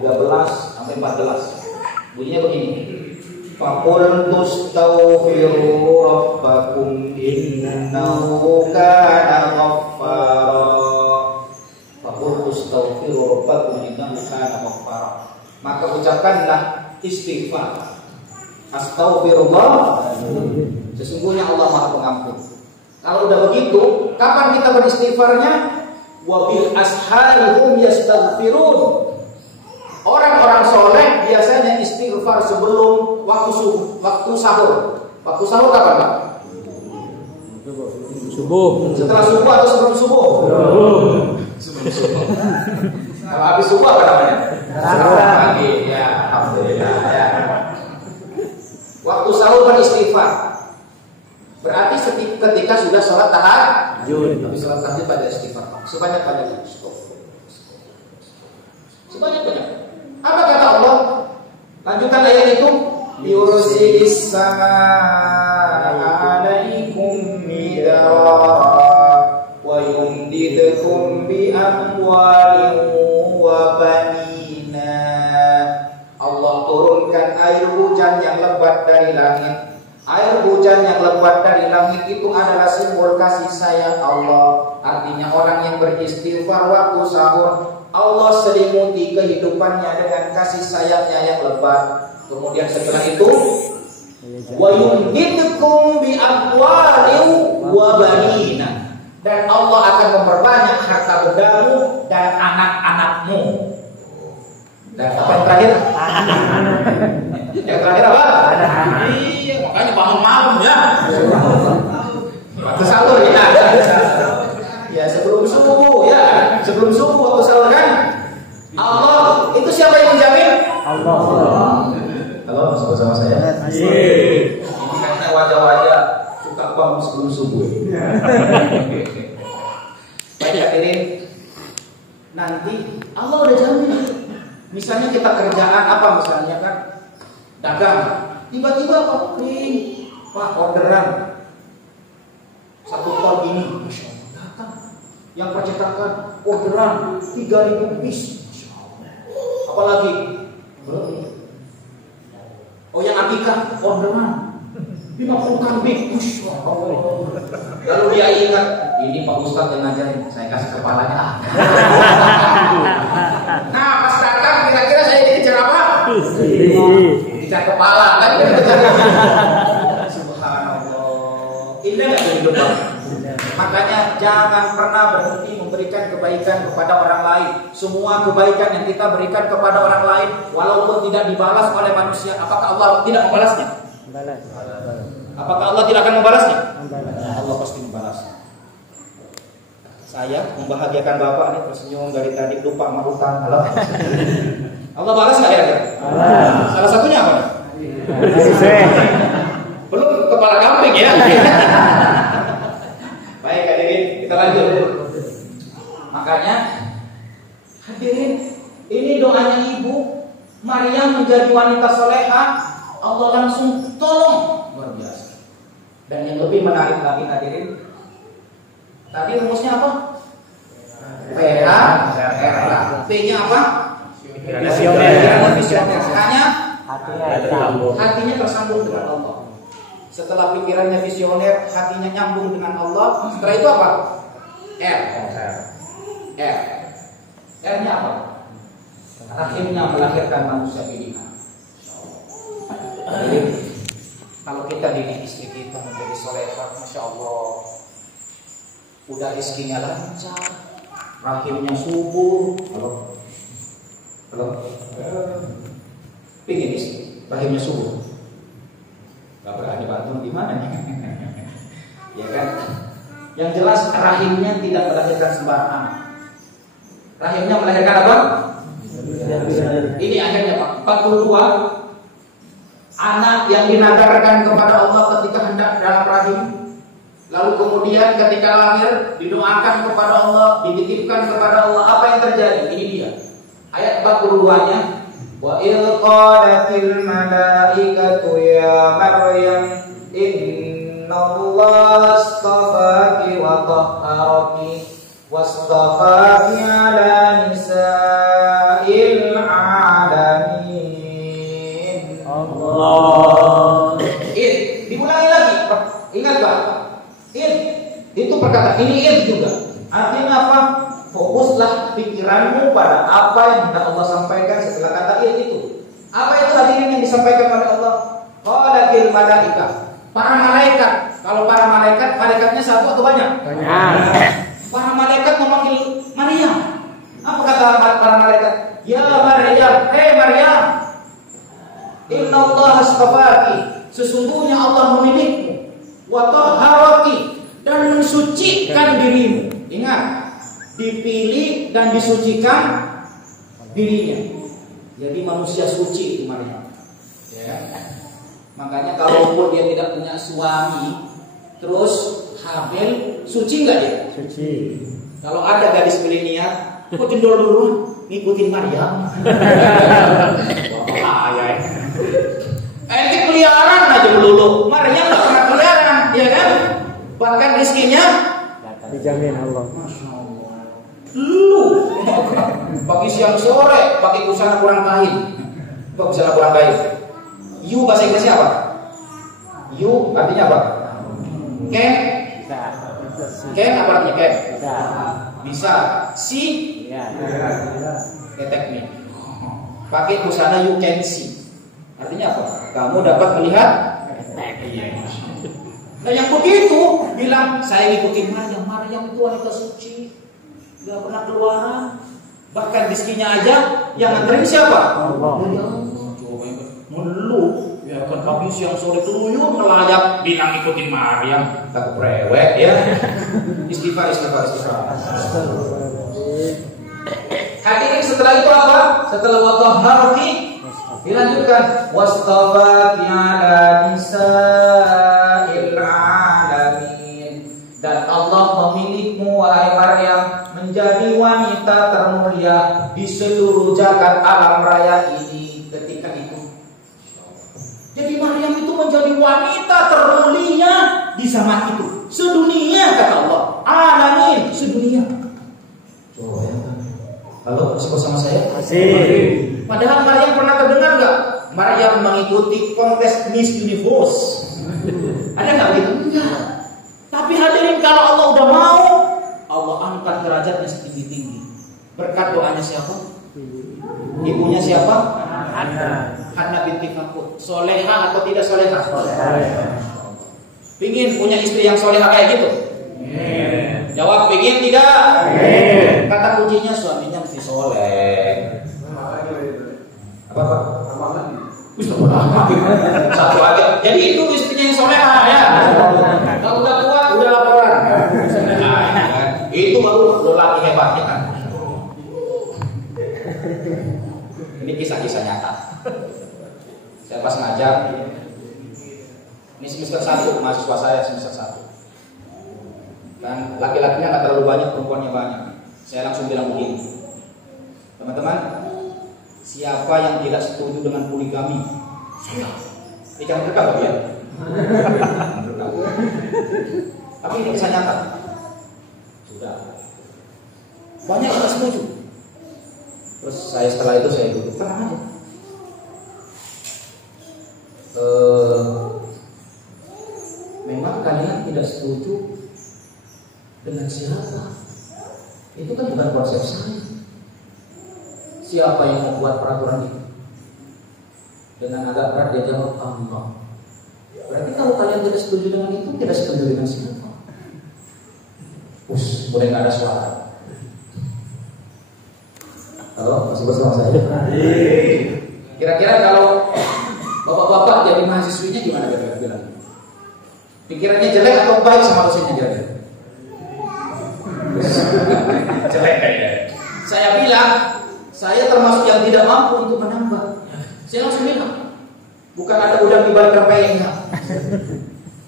13 sampai 14. Bunyinya begini. Faqul tustaghfiru rabbakum innahu kana ghaffara. Faqul tustaghfiru rabbakum innahu kana ghaffara. Maka ucapkanlah istighfar. Astaghfirullah. Sesungguhnya Allah Maha Pengampun. Kalau udah begitu, kapan kita beristighfarnya? Wabil ashari hum yastaghfirun. Orang-orang soleh biasanya istighfar sebelum waktu sahur. Waktu sahur kapan Pak? Subuh. Setelah subuh atau sebelum subuh? Sebelum subuh. Kalau habis subuh apa namanya? Pagi. Ya, alhamdulillah ya. Waktu sahur beristighfar. Berarti ketika sudah sholat tahajud, habis sholat tahajud pada istighfar sebanyak-banyaknya. Sebanyak-banyak. Apa kata Allah? Lanjutan ayat itu, yursilis samaa 'alaikum midrara wa yumdidukum bi amwalin wa banina. Allah turunkan air hujan yang lebat dari langit. Air hujan yang lebat dari langit itu adalah simbol kasih sayang Allah. Artinya orang yang beristighfar waktu sahur, Allah selimuti kehidupannya dengan kasih sayangnya yang lebat. Kemudian setelah itu, wa yumdidukum bi amwalin wa banina. Dan Allah akan memperbanyak harta bendamu dan anak-anakmu. Dan apa yang terakhir? Yang terakhir apa? Iya, makanya bangun malam ya. Waktu sahur ya. Ya sebelum subuh ya. Sebelum subuh waktu sahur kan. Allah, itu siapa yang menjamin? Allah. Halo, sama saya. Ini kayaknya wajah-wajah suka bangun sebelum subuh. Baik hadirin, nanti Allah udah jamin. Misalnya kita kerjaan apa misalnya kan dagang, tiba-tiba apa? Pak orderan 1 ton ini, Masya Allah, datang. Yang percetakan orderan 3.000 piece, Masya Allah. Apalagi yang akikah orderan 50 kambing, Masya Allah. Lalu dia ingat, ini Pak Ustadz yang ngajarin, saya kasih kepalanya. Nah pas datang kira-kira saya dikejar apa? Dikejar kepala kan? Subhanallah. Ini nggak kehidupan. Makanya jangan pernah berhenti memberikan kebaikan kepada orang lain. Semua kebaikan yang kita berikan kepada orang lain, walaupun tidak dibalas oleh manusia, apakah Allah tidak membalasnya? Apakah Allah tidak akan membalasnya? Allah pasti membalasnya. Saya membahagiakan Bapak nih, tersenyum dari tadi, lupa sama utang. Halo. Allah balas nggak ya? Salah satunya apa? Belum kepala kambing ya. Baik hadirin, kita lanjut. Makanya hadirin, ini doanya Ibu Maryam menjadi wanita soleha, Allah langsung tolong, luar biasa. Dan yang lebih menarik lagi hadirin, tadi rumusnya apa? Vera. P-nya apa? Visioner. Hatinya tersambung dengan Allah. Setelah pikirannya visioner, hatinya nyambung dengan Allah. Setelah itu apa? R. R-nya apa? Rahimnya melahirkan manusia pilihan. Jadi, kalau kita didik istri kita menjadi solehah, Masya Allah, udah rezekinya lancar, rahimnya subur. Halo, pingin istri, rahimnya subur, nggak berani bantu gimana nih? Ya kan? Yang jelas rahimnya tidak melahirkan sembarangan. Rahimnya melahirkan apa? Ini akhirnya Pak, 42 anak yang dinadarkan kepada Allah ketika hendak dalam rahim. Lalu kemudian ketika lahir didoakan kepada Allah, dititipkan kepada Allah. Apa yang terjadi? Ini dia. Ayat 42-nya. Wa il qalatil malaikatu ya Maryam innallaha astafaki wa tahharaki wastafaki ala nisa'il alamin. Allah. Diulangi lagi. Ingat Pak. Itu perkataan ini juga. Artinya apa? Fokuslah pikiranmu pada apa yang hendak Allah sampaikan setelah kata itu. Apa itu hadirin yang disampaikan oleh Allah? Qalatil malaika. Para malaikat. Kalau para malaikat, malaikatnya satu atau banyak? Banyak. Para malaikat memanggil Maryam. Apa kata para malaikat? Ya Maryam, hei Maryam. Innallaha astafaki. Sesungguhnya Allah memilihmu. Wa tahharaki, dan mensucikan dirimu. Ingat, dipilih dan disucikan dirinya. Jadi manusia suci itu Maryam. Ya. Makanya kalaupun dia tidak punya suami, terus hamil, suci nggak dia? Suci. Kalau ada gadis milenial, kok jendol dulu ngikutin Maryam? Wah, ya. Ente keliaran aja dulu. Maryam nggak pernah keliaran, ya kan? Bahkan rezekinya dijamin Allah. Masya Allah. Lu pagi siang sore pakai busana kurang kain. Kok busana kurang kain? You bahasa Inggrisnya apa? You artinya apa? Ken? Ken apa artinya Ken? Bisa. Si? Teknik. Pakai busana you can see. Artinya apa? Kamu dapat melihat. Nah yang begitu bilang saya ikutin Maryam. Maryam itu wanita suci, gak pernah keluaran. Bahkan rezekinya aja yang nganterin siapa? Allah. Ya Allah. Coba melu. Ya kan habis yang sore keluyur ngelayap bilang ikutin Maryam. Tak prewek ya. Istighfar. Hadirin setelah itu apa? Setelah watahharaki dilanjutkan wastafaki ala nisa'il alamin, dan Allah memilihmu wahai Maryam menjadi wanita termulia di seluruh jagat alam raya ini ketika itu. Jadi Maryam itu menjadi wanita termulia di zaman itu, sedunia kata Allah. Alamin, sedunia. Coba ya. Halo, masih bersama saya? Masih. Padahal Maryam pernah terdengar nggak? Maryam mengikuti kontes Miss Universe. Ada nggak gitu? Enggak. Tapi hadirin, kalau Allah udah mau, Allah angkat derajatnya setinggi-tinggi. Berkat doanya siapa? Ibunya siapa? Hanna binti Fakut. Soleha atau tidak soleha? Pingin punya istri yang soleha kayak gitu? Jawab pingin tidak? Kata kuncinya suaminya mesti soleh. Apa? Satu aja. Jadi itu istrinya yang soleha ya. Kalau udah kuat udah laporan. Itu baru lelaki hebatnya kan. Ini kisah-kisah nyata. Saya pas ngajar, ini semester 1, mahasiswa saya semester 1. Dan laki-lakinya nggak terlalu banyak, perempuannya banyak. Saya langsung bilang begini, teman-teman, siapa yang tidak setuju dengan poligami? Saya. Jangan dekat ya. Tapi ini kisah nyata. Sudah. Banyak yang tidak setuju. Terus setelah itu saya duduk tenang aja. Memang kalian tidak setuju dengan siapa? Itu kan bukan konsep saya. Siapa yang membuat peraturan itu? Dengan agak berat dia jawab Allah. Berarti kalau kalian tidak setuju dengan itu, tidak setuju dengan siapa? mulai nggak ada suara. Halo, masih bersama saya? Kira-kira kalau bapak-bapak jadi mahasiswinya gimana kira-kira? Pikirannya jelek atau baik sama dosennya kira-kira? Jelek kayaknya. Saya bilang, saya termasuk yang tidak mampu untuk menambah. Saya langsung bilang, bukan ada udang di balik rempeyeknya.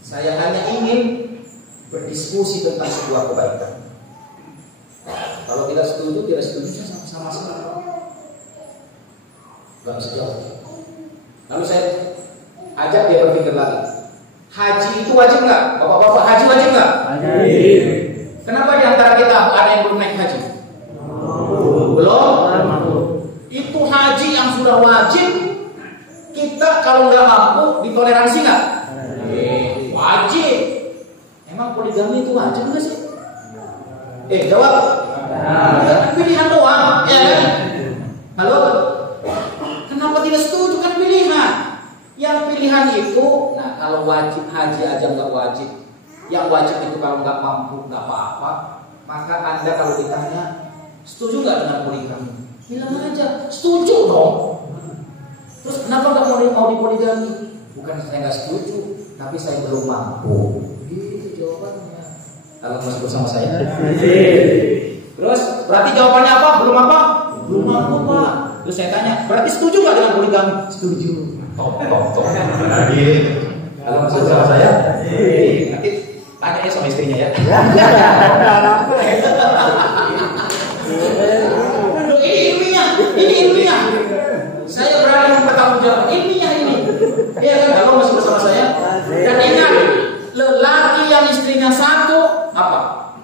Saya hanya ingin berdiskusi tentang sebuah kebaikan. Kalau tidak setuju, saya sama-sama salah. Gak bisa jawab. Lalu saya ajak dia berpikir lagi. Haji itu wajib nggak? Bapak-bapak, haji wajib nggak? Wajib. Kenapa di antara kita ada yang belum naik haji? Belum. Itu haji yang sudah wajib. Kita kalau nggak mampu ditoleransi nggak? Wajib. Emang poligami itu wajib nggak sih? Jawab. Pilihan doang, ya kan? Halo? Kenapa tidak setuju? Kan pilihan. Yang pilihan itu, nah kalau wajib haji aja nggak wajib. Yang wajib itu kalau nggak mampu nggak apa-apa. Maka Anda kalau ditanya, setuju nggak dengan poligami? Bilang aja, setuju dong. Terus kenapa nggak mau dipoligami? Bukan saya nggak setuju, tapi saya belum mampu. Itu jawabannya. Kalau masih bersama saya. Terus berarti jawabannya apa? Belum apa? Belum mampu Pak. Terus saya tanya, berarti setuju nggak dengan poligami? Setuju. Top. Kalau masih bersama saya. Nanti tanya ya sama istrinya ya. Ini ilmiah. Saya berani bertanggung jawab. Ilmiah ini. Iya kan? Kalau masih bersama saya. Dan ingat, lelaki yang istrinya satu apa?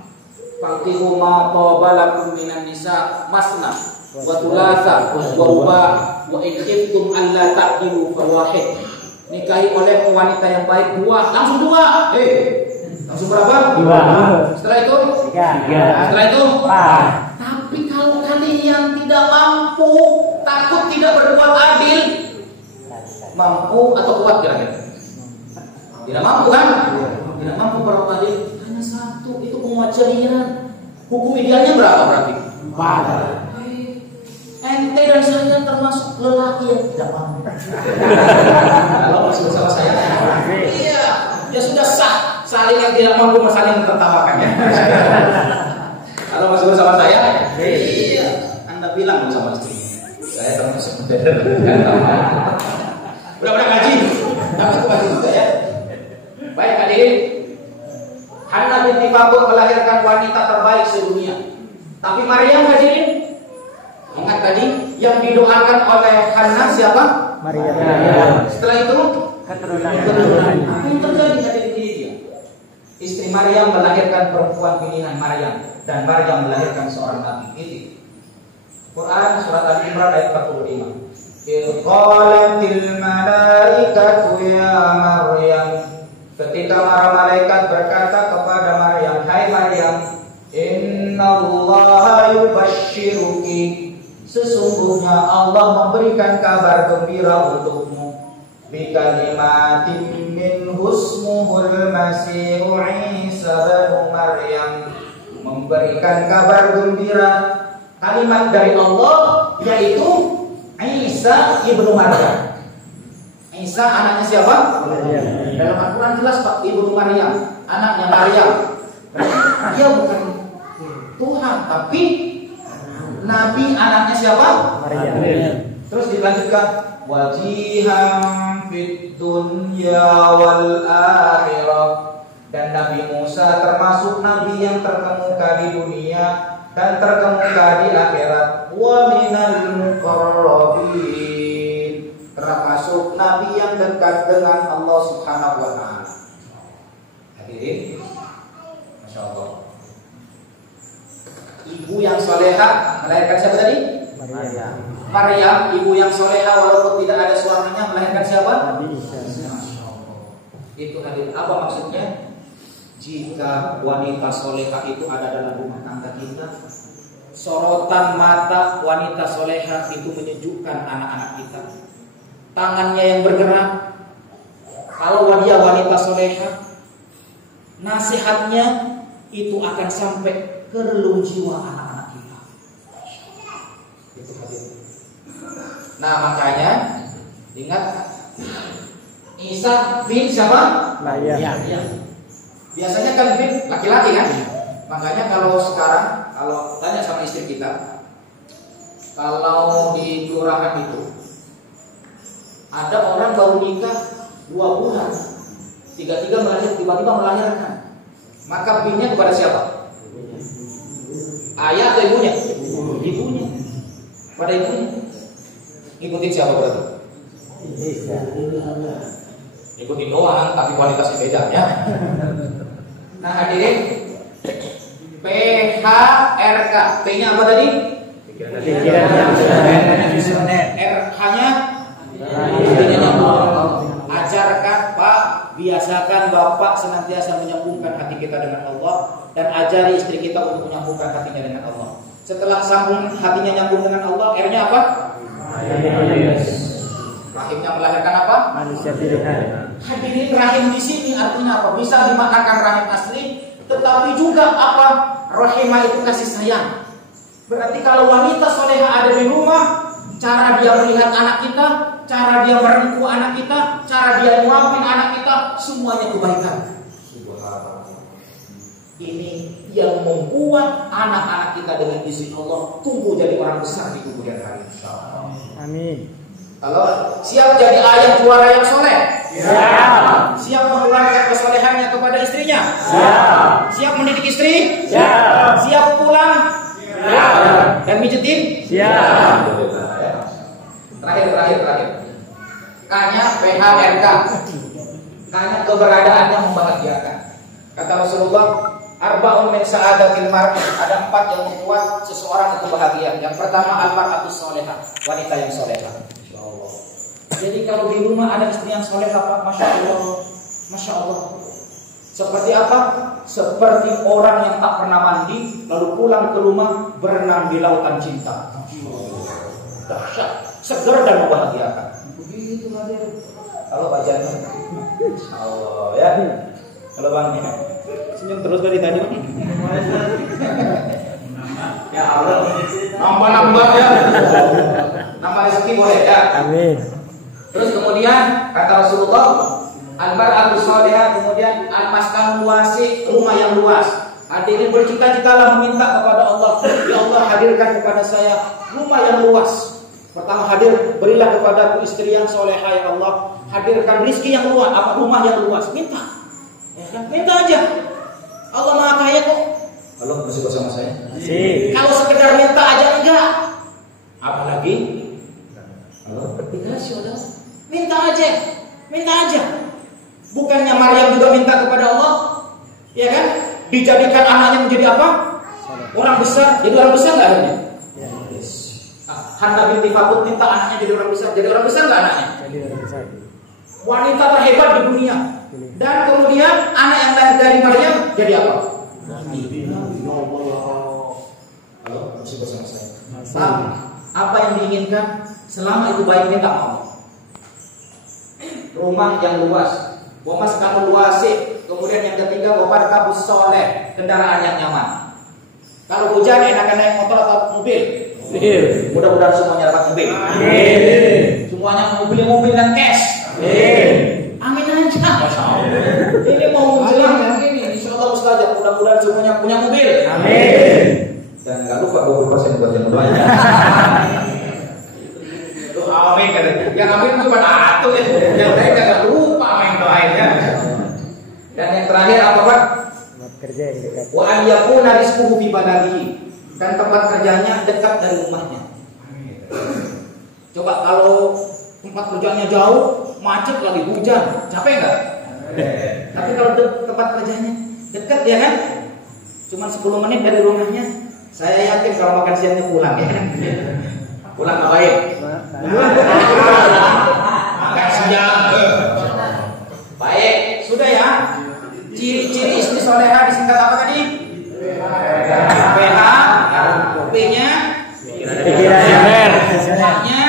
Faqihu ma qabalakum minan nisa masna wa thulatha wa ruba wa in khiftum alla ta'dilu fawahid. Nikahi oleh wanita yang baik langsung dua. Langsung berapa? Dua. Setelah itu? Tiga. Setelah itu? Empat. Tapi kalau kalian tidak mampu, takut tidak berbuat adil, mampu atau kuat kira-kira? Tidak mampu kan? Tidak mampu berbuat adil. Hanya satu, itu penguacian. Hukum idealnya berapa berarti? 4. Ente dan saya termasuk lelaki yang tidak mampu. Kalau masih bersama saya? Iya, ya sudah sah. Saling yang tidak mampu saling tertawakan ya. Kalau masih bersama saya? Iya. Anda bilang sama istri, saya termasuk udah ngaji, tapi aku ngaji juga ya. Baik hadirin, Hannah binti Fakur melahirkan wanita terbaik sedunia. Tapi Maryam hadirin, ingat tadi yang didoakan oleh Hannah siapa? Maryam. Setelah itu keturunan. Apa yang terjadi hadirin ini dia? Istri Maryam melahirkan perempuan pilihan Maryam, dan Maryam melahirkan seorang nabi. Quran surat Al-Imran ayat 45. Qalatil malaikatu ya Maryam. Ketika para malaikat berkata kepada Maryam, hai Maryam, innallaha yubashshiruki. Sesungguhnya Allah memberikan kabar gembira untukmu. Bikalimatin min husmuhul Masihu Isa bin Maryam. Memberikan kabar gembira, kalimat dari Allah, yaitu Isa ibnu Maryam. Isa anaknya siapa? Maryam. Dalam Al-Quran jelas Pak, ibnu Maryam, anaknya Maryam. Dia bukan Tuhan, tapi Nabi, anaknya siapa? Maryam. Terus dilanjutkan, wajihan fid dunya wal akhirah. Dan Nabi Musa termasuk nabi yang terkemuka di dunia dan terkemuka di akhirat. Wa minal muqarrabin, termasuk nabi yang dekat dengan Allah Subhanahu wa taala. Hadirin, Masya Allah. Ibu yang soleha melahirkan siapa tadi? Maryam, ibu yang soleha walaupun tidak ada suaminya melahirkan siapa? Nabi Isa. Itu hadirin, apa maksudnya? Jika wanita soleha itu ada dalam rumah tangga kita, sorotan mata wanita soleha itu menyejukkan anak-anak kita. Tangannya yang bergerak. Kalau dia wanita soleha, nasihatnya itu akan sampai kerelung jiwa anak-anak kita. Itu hadir. Nah makanya ingat Isa bin siapa? Maryam. Ya. Biasanya kan bin laki-laki kan? Makanya kalau sekarang kalau tanya sama istri kita, kalau di kelurahan itu ada orang baru nikah 2 bulan, tiba-tiba melahirkan, maka binnya kepada siapa? Ayah atau ibunya? Ibunya. Pada ibunya. Ikutin siapa berarti? Ikutin doang, tapi kualitasnya beda ya. Nah hadirin, PHRK, P-nya apa tadi? RH-nya ajarkan Pak, biasakan Bapak senantiasa menyambungkan hati kita dengan Allah, dan ajari istri kita untuk menyambungkan hatinya dengan Allah. Setelah sambung hatinya nyambung dengan Allah, R-nya apa? Rahimnya melahirkan apa? Manusia pilihan. Hadirin, rahim di sini artinya apa? Bisa dimaknakan rahim asli, tetapi juga apa? Rahimah itu kasih sayang. Berarti kalau wanita soleha ada di rumah, cara dia melihat anak kita, cara dia merengkuh anak kita, cara dia nyuapin anak kita, semuanya kebaikan. Ini yang membuat anak-anak kita dengan izin Allah tumbuh jadi orang besar di kemudian hari. Amin. Kalau siap jadi ayah juara yang soleh, siap. Siap mengeluarkan kesolehannya kepada istrinya, Siap. Siap mendidik istri, Siap. Siap pulang, Siap. Dan mijetin, Siap. Terakhir. K-nya PHRK. K-nya keberadaannya membahagiakan. Kata Rasulullah, arba'un min sa'adatil mar'i, ada 4 yang membuat seseorang itu bahagia. Yang pertama al-mar'atus sholihah, wanita yang solehah. Insyaallah. Jadi kalau di rumah ada istri yang solehah, Pak, masya Allah, masya Allah. Seperti apa? Seperti orang yang tak pernah mandi lalu pulang ke rumah berenang di lautan cinta. Dahsyat, segar dan membahagiakan. Begitu hadir. Kalau Pak Janan, Allah ya. Kalau Bang ya. Senyum terus dari tadi. Ya Allah, nambah ya. Nambah rezeki boleh ya. Amin. Terus kemudian kata Rasulullah, al-mar'atu sholihah, kemudian al-maskan wasi, rumah yang luas. Hadirin, bercita-citalah meminta kepada Allah, ya Allah hadirkan kepada saya rumah yang luas. Pertama hadir, berilah kepadaku istri yang solehah ya Allah. Hadirkan rizki yang luas, apa rumah yang luas. Minta, ya kan? Minta aja. Allah Maha Kaya kok. Allah masih bersama saya. Masih. Kalau sekedar minta aja enggak, apalagi Allah dikasih udah. Minta aja. Bukannya Maryam juga minta kepada Allah, ya kan? Dijadikan anaknya menjadi apa? Orang besar. Jadi orang besar nggak akhirnya? Hana binti Fakut minta anaknya jadi orang besar. Jadi orang besar nggak anaknya? Jadi orang besar. Wanita terhebat di dunia. Dan kemudian anak yang lahir dari Maryam jadi apa? Nabi. Halo, masih bersama saya. Apa yang diinginkan? Selama itu baik minta Allah. Rumah yang luas, maskan luasih. Kemudian yang ketiga, wabarkabus soleh, kendaraan yang nyaman. Kalau hujan enakan naik motor atau mobil? Mobil. Mudah-mudahan semuanya dapat mobil. Amin. Semuanya mobil dan cash. Amin. Amin aja. Masya Allah. Ini mau menjelang ini, insya Allah Ustaz, mudah-mudahan semuanya punya mobil. Amin. Dan nggak lupa 20% buat yang doanya. Amin katanya. Yang amin cuma satu ya. Yang lain nggak lupa amin doainnya. Dan yang terakhir apa Pak? Tempat kerja yang dekat. Wa an yakuna rizquhu fi badanihi, dan tempat kerjanya dekat dari rumahnya. Coba kalau tempat kerjanya jauh, macet lagi hujan, capek nggak? Tapi kalau tempat kerjanya dekat ya kan? Cuma 10 menit dari rumahnya, saya yakin kalau makan siangnya pulang ya kan? Pulang ngapain? Makan siang. Baik, sudah ya. Ciri-ciri istri soleha disingkat apa tadi? PH, P-nya Pikiran yang benar. H-nya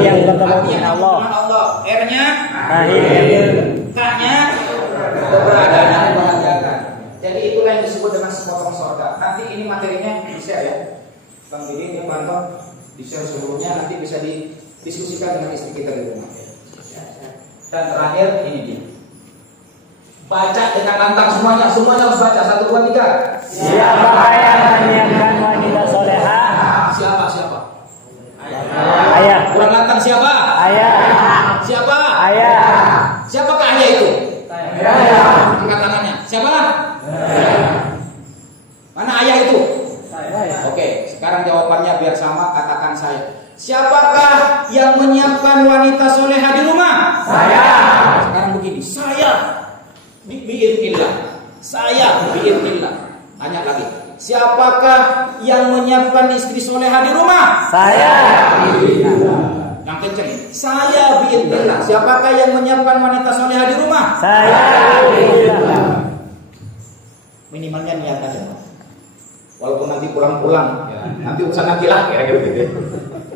Yang bertemu dengan Allah. R-nya Akhir. K-nya keberadaan yang membahagiakan. Jadi itulah yang disebut dengan sepotong surga. materinya di-share ya. Bang Didi ini bantu di-share seluruhnya, nanti bisa didiskusikan dengan istri kita di rumah. Dan terakhir ini dia. Baca dengan lantang semuanya harus baca. 1, 2, 3. Siapa yang menyiapkan wanita soleha? Siapa? Ayah. Kurang lantang siapa? Ayah. Siapa? Ayah. Siapakah ayah itu? Ayah. Angkat tangannya. Siapa? Mana ayah itu? Oke, sekarang jawabannya biar sama, katakan saya. Siapakah yang menyiapkan wanita soleha di rumah? Saya. Sekarang begini, saya biiznillah. Saya biiznillah. Tanya lagi. Siapakah yang menyiapkan istri soleha di rumah? Saya. Yang kenceng. Saya biiznillah. Siapakah yang menyiapkan wanita soleha di rumah? Saya. Minimalnya niat aja. Walaupun nanti pulang-pulang, ya, nanti urusan nanti lah, kira-kira gitu.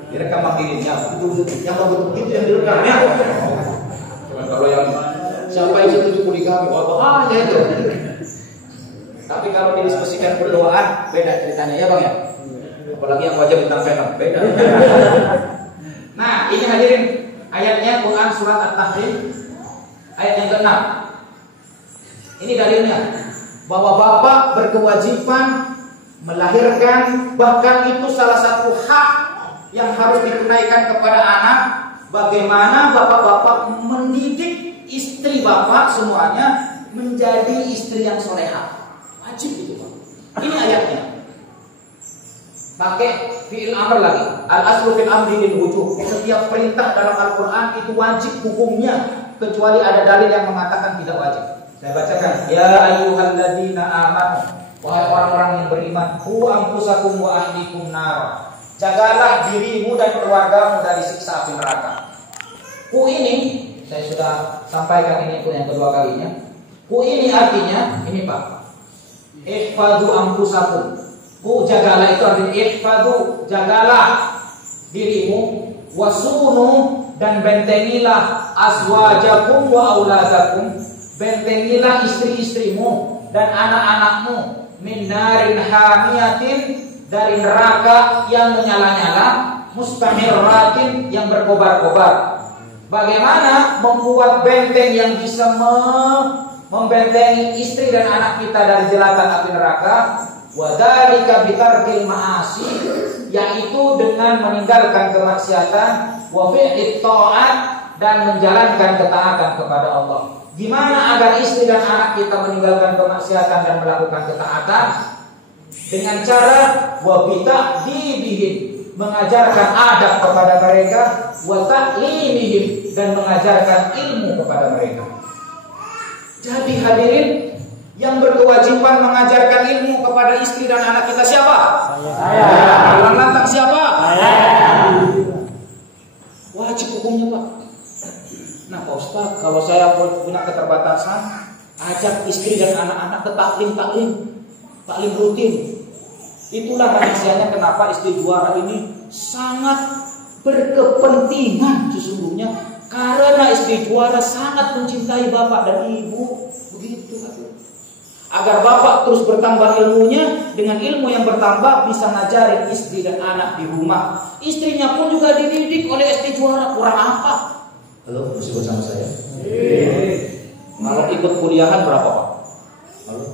Direkam dirinya, itu yang begitu yang direkam ya. Cuman kalau yang siapa yang setuju poligami, bahaya itu. Tapi kalau didiskusikan berdoaan, beda ceritanya ya bang ya. Apalagi yang wajib bintang film, beda. Nah ini hadirin ayatnya Quran surat At-Tahrim ayat yang ke-6. Ini dalilnya bahwa bapak berkewajiban melahirkan, bahkan itu salah satu hak yang harus ditunaikan kepada anak. Bagaimana bapak-bapak mendidik istri bapak semuanya menjadi istri yang soleha. Wajib itu Pak. Ini ayatnya. Pakai fi'il amr lagi. Al-aslu fil amri lil wujub. Setiap perintah dalam Al-Quran itu wajib hukumnya, kecuali ada dalil yang mengatakan tidak wajib. Saya bacakan. Ya ayyuhalladzina amanu, wahai orang-orang yang beriman, qu anfusakum wa ahlikum nar. Jagalah dirimu dan keluargamu dari siksa api neraka. Qu ini saya sudah sampaikan, ini pun yang kedua kalinya. Qu ini artinya ini Pak. Ihfadu anfusakum. Qu jagalah itu artinya ihfadu, jagalah dirimu, wasunu dan bentengilah azwajakum wa auladakum. Bentengilah istri-istrimu dan anak-anakmu min narin hamiyatin, dari neraka yang menyala-nyala, mustamirratin yang berkobar-kobar. Bagaimana membuat benteng yang bisa membentengi istri dan anak kita dari jelatan api neraka? Wa dzalika bitarkil ma'asi, yaitu dengan meninggalkan kemaksiatan, wa fi'lit ta'at, dan menjalankan ketaatan kepada Allah. Gimana agar istri dan anak kita meninggalkan kemaksiatan dan melakukan ketaatan? Dengan cara wabita dibihim, mengajarkan adab kepada mereka, wa ta'limihim, dan mengajarkan ilmu kepada mereka. Jadi hadirin, yang berkewajiban mengajarkan ilmu kepada istri dan anak kita siapa? Saya. Orang lantang siapa? Saya. Wajib hukumnya Pak. Nah Pak Ustaz, kalau saya punya keterbatasan, ajak istri dan anak-anak ke taklim rutin. Itulah rahasianya kenapa istri juara ini sangat berkepentingan sesungguhnya, karena istri juara sangat mencintai bapak dan ibu. Begitu agar bapak terus bertambah ilmunya, dengan ilmu yang bertambah bisa ngajarin istri dan anak di rumah. Istrinya pun juga dididik oleh istri juara. Kurang apa? Halo, masih bersama saya? Kalau ikut kuliahan berapa Pak? Halo,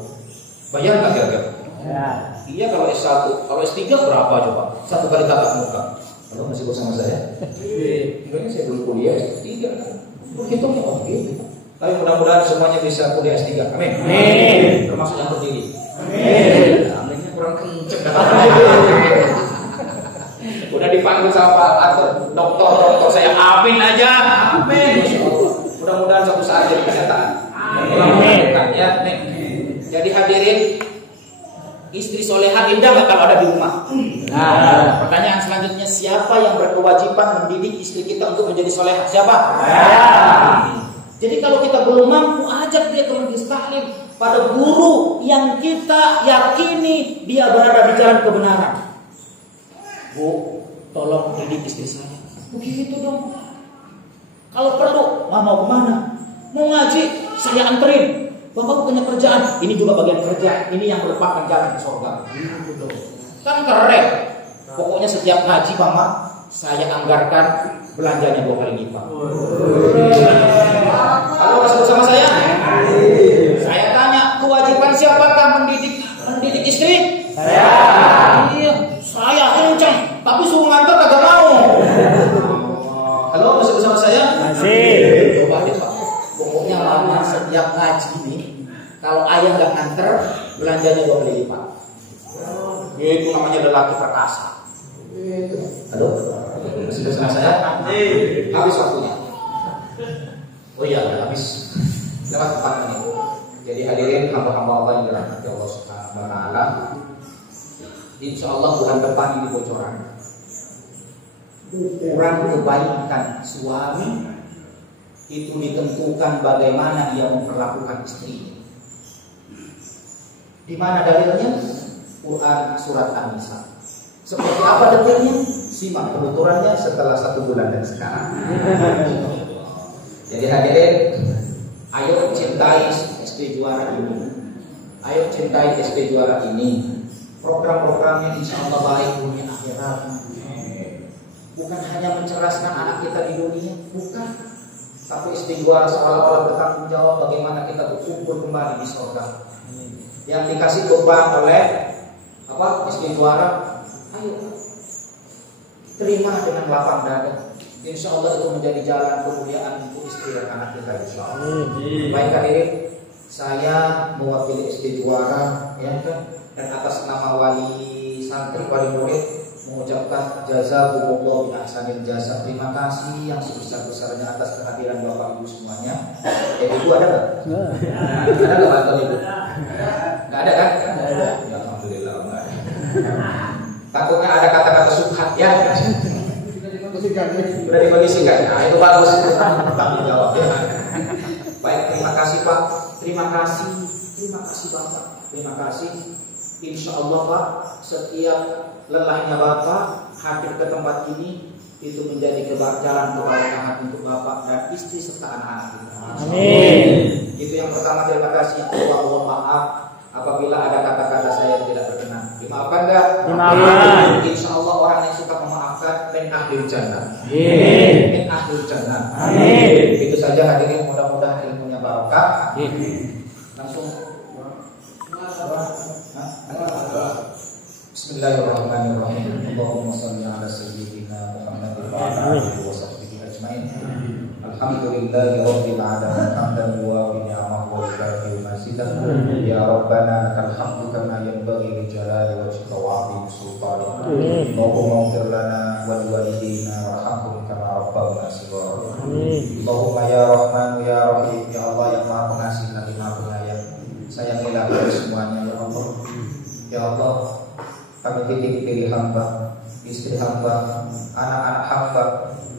bayar nggak kira-kira? Ya. Iya kalau S1, kalau S3 berapa coba? 1 kali tatap muka. Halo, masih bersama saya? Kayaknya saya dulu kuliah S3 kan? Hitungnya oh gitu. Tapi mudah-mudahan semuanya bisa kuliah S3. Amin. Amin. Termasuk yang berdiri. Amin. Aminnya kurang kenceng. Udah dipanggil sama Pak Arthur, dokter saya amin aja. Amin. Mudah-mudahan suatu saat jadi kenyataan. Amin. Ya, nih. Jadi hadirin, istri soleha indah nggak kalau ada di rumah? Nah, pertanyaan selanjutnya, siapa yang berkewajiban mendidik istri kita untuk menjadi soleha? Siapa? Jadi kalau kita belum mampu, ajak dia ke majelis taklim pada guru yang kita yakini dia berada di jalan kebenaran. Bu, tolong didik istri saya. Begitu dong. Kalau perlu, mau kemana? Mau ngaji, saya anterin. Bapak punya kerjaan, ini juga bagian kerja, ini yang merupakan jalan ke surga. Kan keren. Pokoknya setiap ngaji Mama, saya anggarkan belanjanya 2 kali lipat. Halo, masih bersama saya? Saya tanya, kewajiban siapakah mendidik istri? Saya. Iya, saya kencang, tapi suruh ngantar kagak mau. Halo, masih bersama saya? Masih. Coba deh Pak. Pokoknya Mama setiap ngaji nih, kalau ayah nggak nganter, belanjanya 2 kali lipat. Itu namanya lelaki perkasa. Halo, masih bersama saya? Habis waktunya. Oh iya, habis. Lewat 4 menit. Jadi hadirin hamba-hamba Allah yang dirahmati Allah Subhanahu wa taala. Insyaallah bulan depan ini bocoran. Ukuran kebaikan suami itu ditentukan bagaimana dia memperlakukan istrinya. Di mana dalilnya? Quran surat An-Nisa. Seperti apa detailnya? Simak penuturannya setelah 1 bulan dari sekarang. Jadi hadirin, ayo cintai SD Juara ini. Ayo cintai SD Juara ini. Program-programnya insya Allah baik dunia akhirat. Bukan hanya mencerdaskan anak kita di dunia, bukan. Tapi SD Juara seolah-olah bertanggung jawab bagaimana kita berkumpul kembali di surga. Yang dikasih beban oleh SD Juara, ayo terima dengan lapang dada. Insya Allah itu menjadi jalan kemuliaan untuk istri dan anak kita insya Allah. Baik hadirin, saya mewakili SD Juara ya kan, dan atas nama wali santri, wali murid mengucapkan jazakumullah bi ahsanil jazaa. Terima kasih yang sebesar-besarnya atas kehadiran Bapak Ibu semuanya. Ibu ada nggak? Ada nggak Bapak Ibu? Nggak ada kan? Nggak ada. Ya, alhamdulillah. Takutnya ada kata-kata subhat ya. Sudah dibagi singkat. Nah, itu bagus. Tanggung jawab ya. Baik, terima kasih Pak. Terima kasih Bapak. Terima kasih. Insya Allah Pak, setiap lelahnya Bapak hadir ke tempat ini itu menjadi jalan keberkahan untuk Bapak dan istri serta anak-anak kita. Amin. Itu yang pertama. Terima kasih. Allah maaf apabila ada kata-kata saya yang tidak berkenan. Dimaafkan enggak? Dimaafkan. Insya Allah orang yang suka memaafkan min ahlil jannah. Amin. Min ahlil jannah. Amin. Itu saja hadirin, mudah-mudahan ilmunya barokah. Langsung. Bismillahirrahmanirrahim. Allahumma shalli ala sayyidina Muhammadin wa ala alihi wa sahbihi ajmain. Alhamdulillahi rabbil alamin hamdan wa bi ni'amahu wa yukafi mazidah. Ya Rabbana lakal hamdu kama yanbaghi li jalali wajhika wa 'azimi sultanika. Allahumma ighfir lana wa li walidina warhamhum kama rabbawna shighara. Allahumma ya Rahman ya Rahim, ya Allah yang Maha Pengasih lagi Maha Penyayang. Sayangilah kami semuanya ya Allah. Ya Allah, kami titip pilih hamba, istri hamba, anak-anak hamba,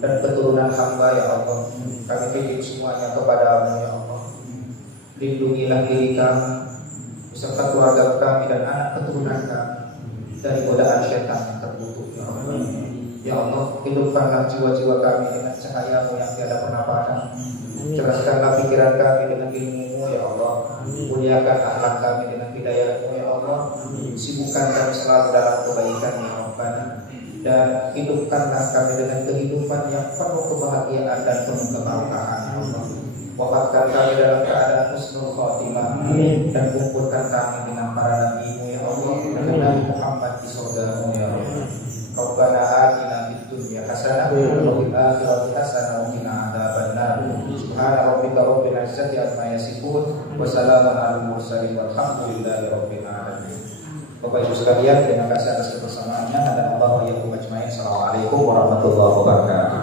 dan keturunan hamba ya Allah. Kami titip semuanya kepada-Mu ya Allah. Lindungilah diri kami beserta keluarga kami dan anak keturunan kami dari godaan syaitan yang tertutup ya Allah. Ya Allah, hidupkanlah jiwa-jiwa kami dengan cahaya-Mu yang tiada pernah padam. Ceraskanlah pikiran kami dengan ilmu-Mu ya Allah. Muliakan akhlak kami dengan hidayah-Mu ya Allah. Sibukkan kami selalu dalam kebaikan ya Rabbana. Dan hidupkanlah kami dengan kehidupan yang penuh kebahagiaan dan penuh keberkahan ya Allah. Wafatkan kami dalam keadaan husnul khotimah. Dan kumpulkan kami dengan para nabi-Mu ya Allah, dengan Nabi Muhammad di surga-Mu ya Allah. Rabbana atina fid dunya hasanah wa fil akhirati hasanah wa qina adzabannar. Subhana rabbika rabbil izzati amma yasifun wa salamun alal mursalin walhamdulillahi rabbil alamin. Bapak Ibu sekalian, terima kasih atas kebersamaannya. Dan Allah wa iyyakum ajmain. Assalamualaikum warahmatullahi wabarakatuh.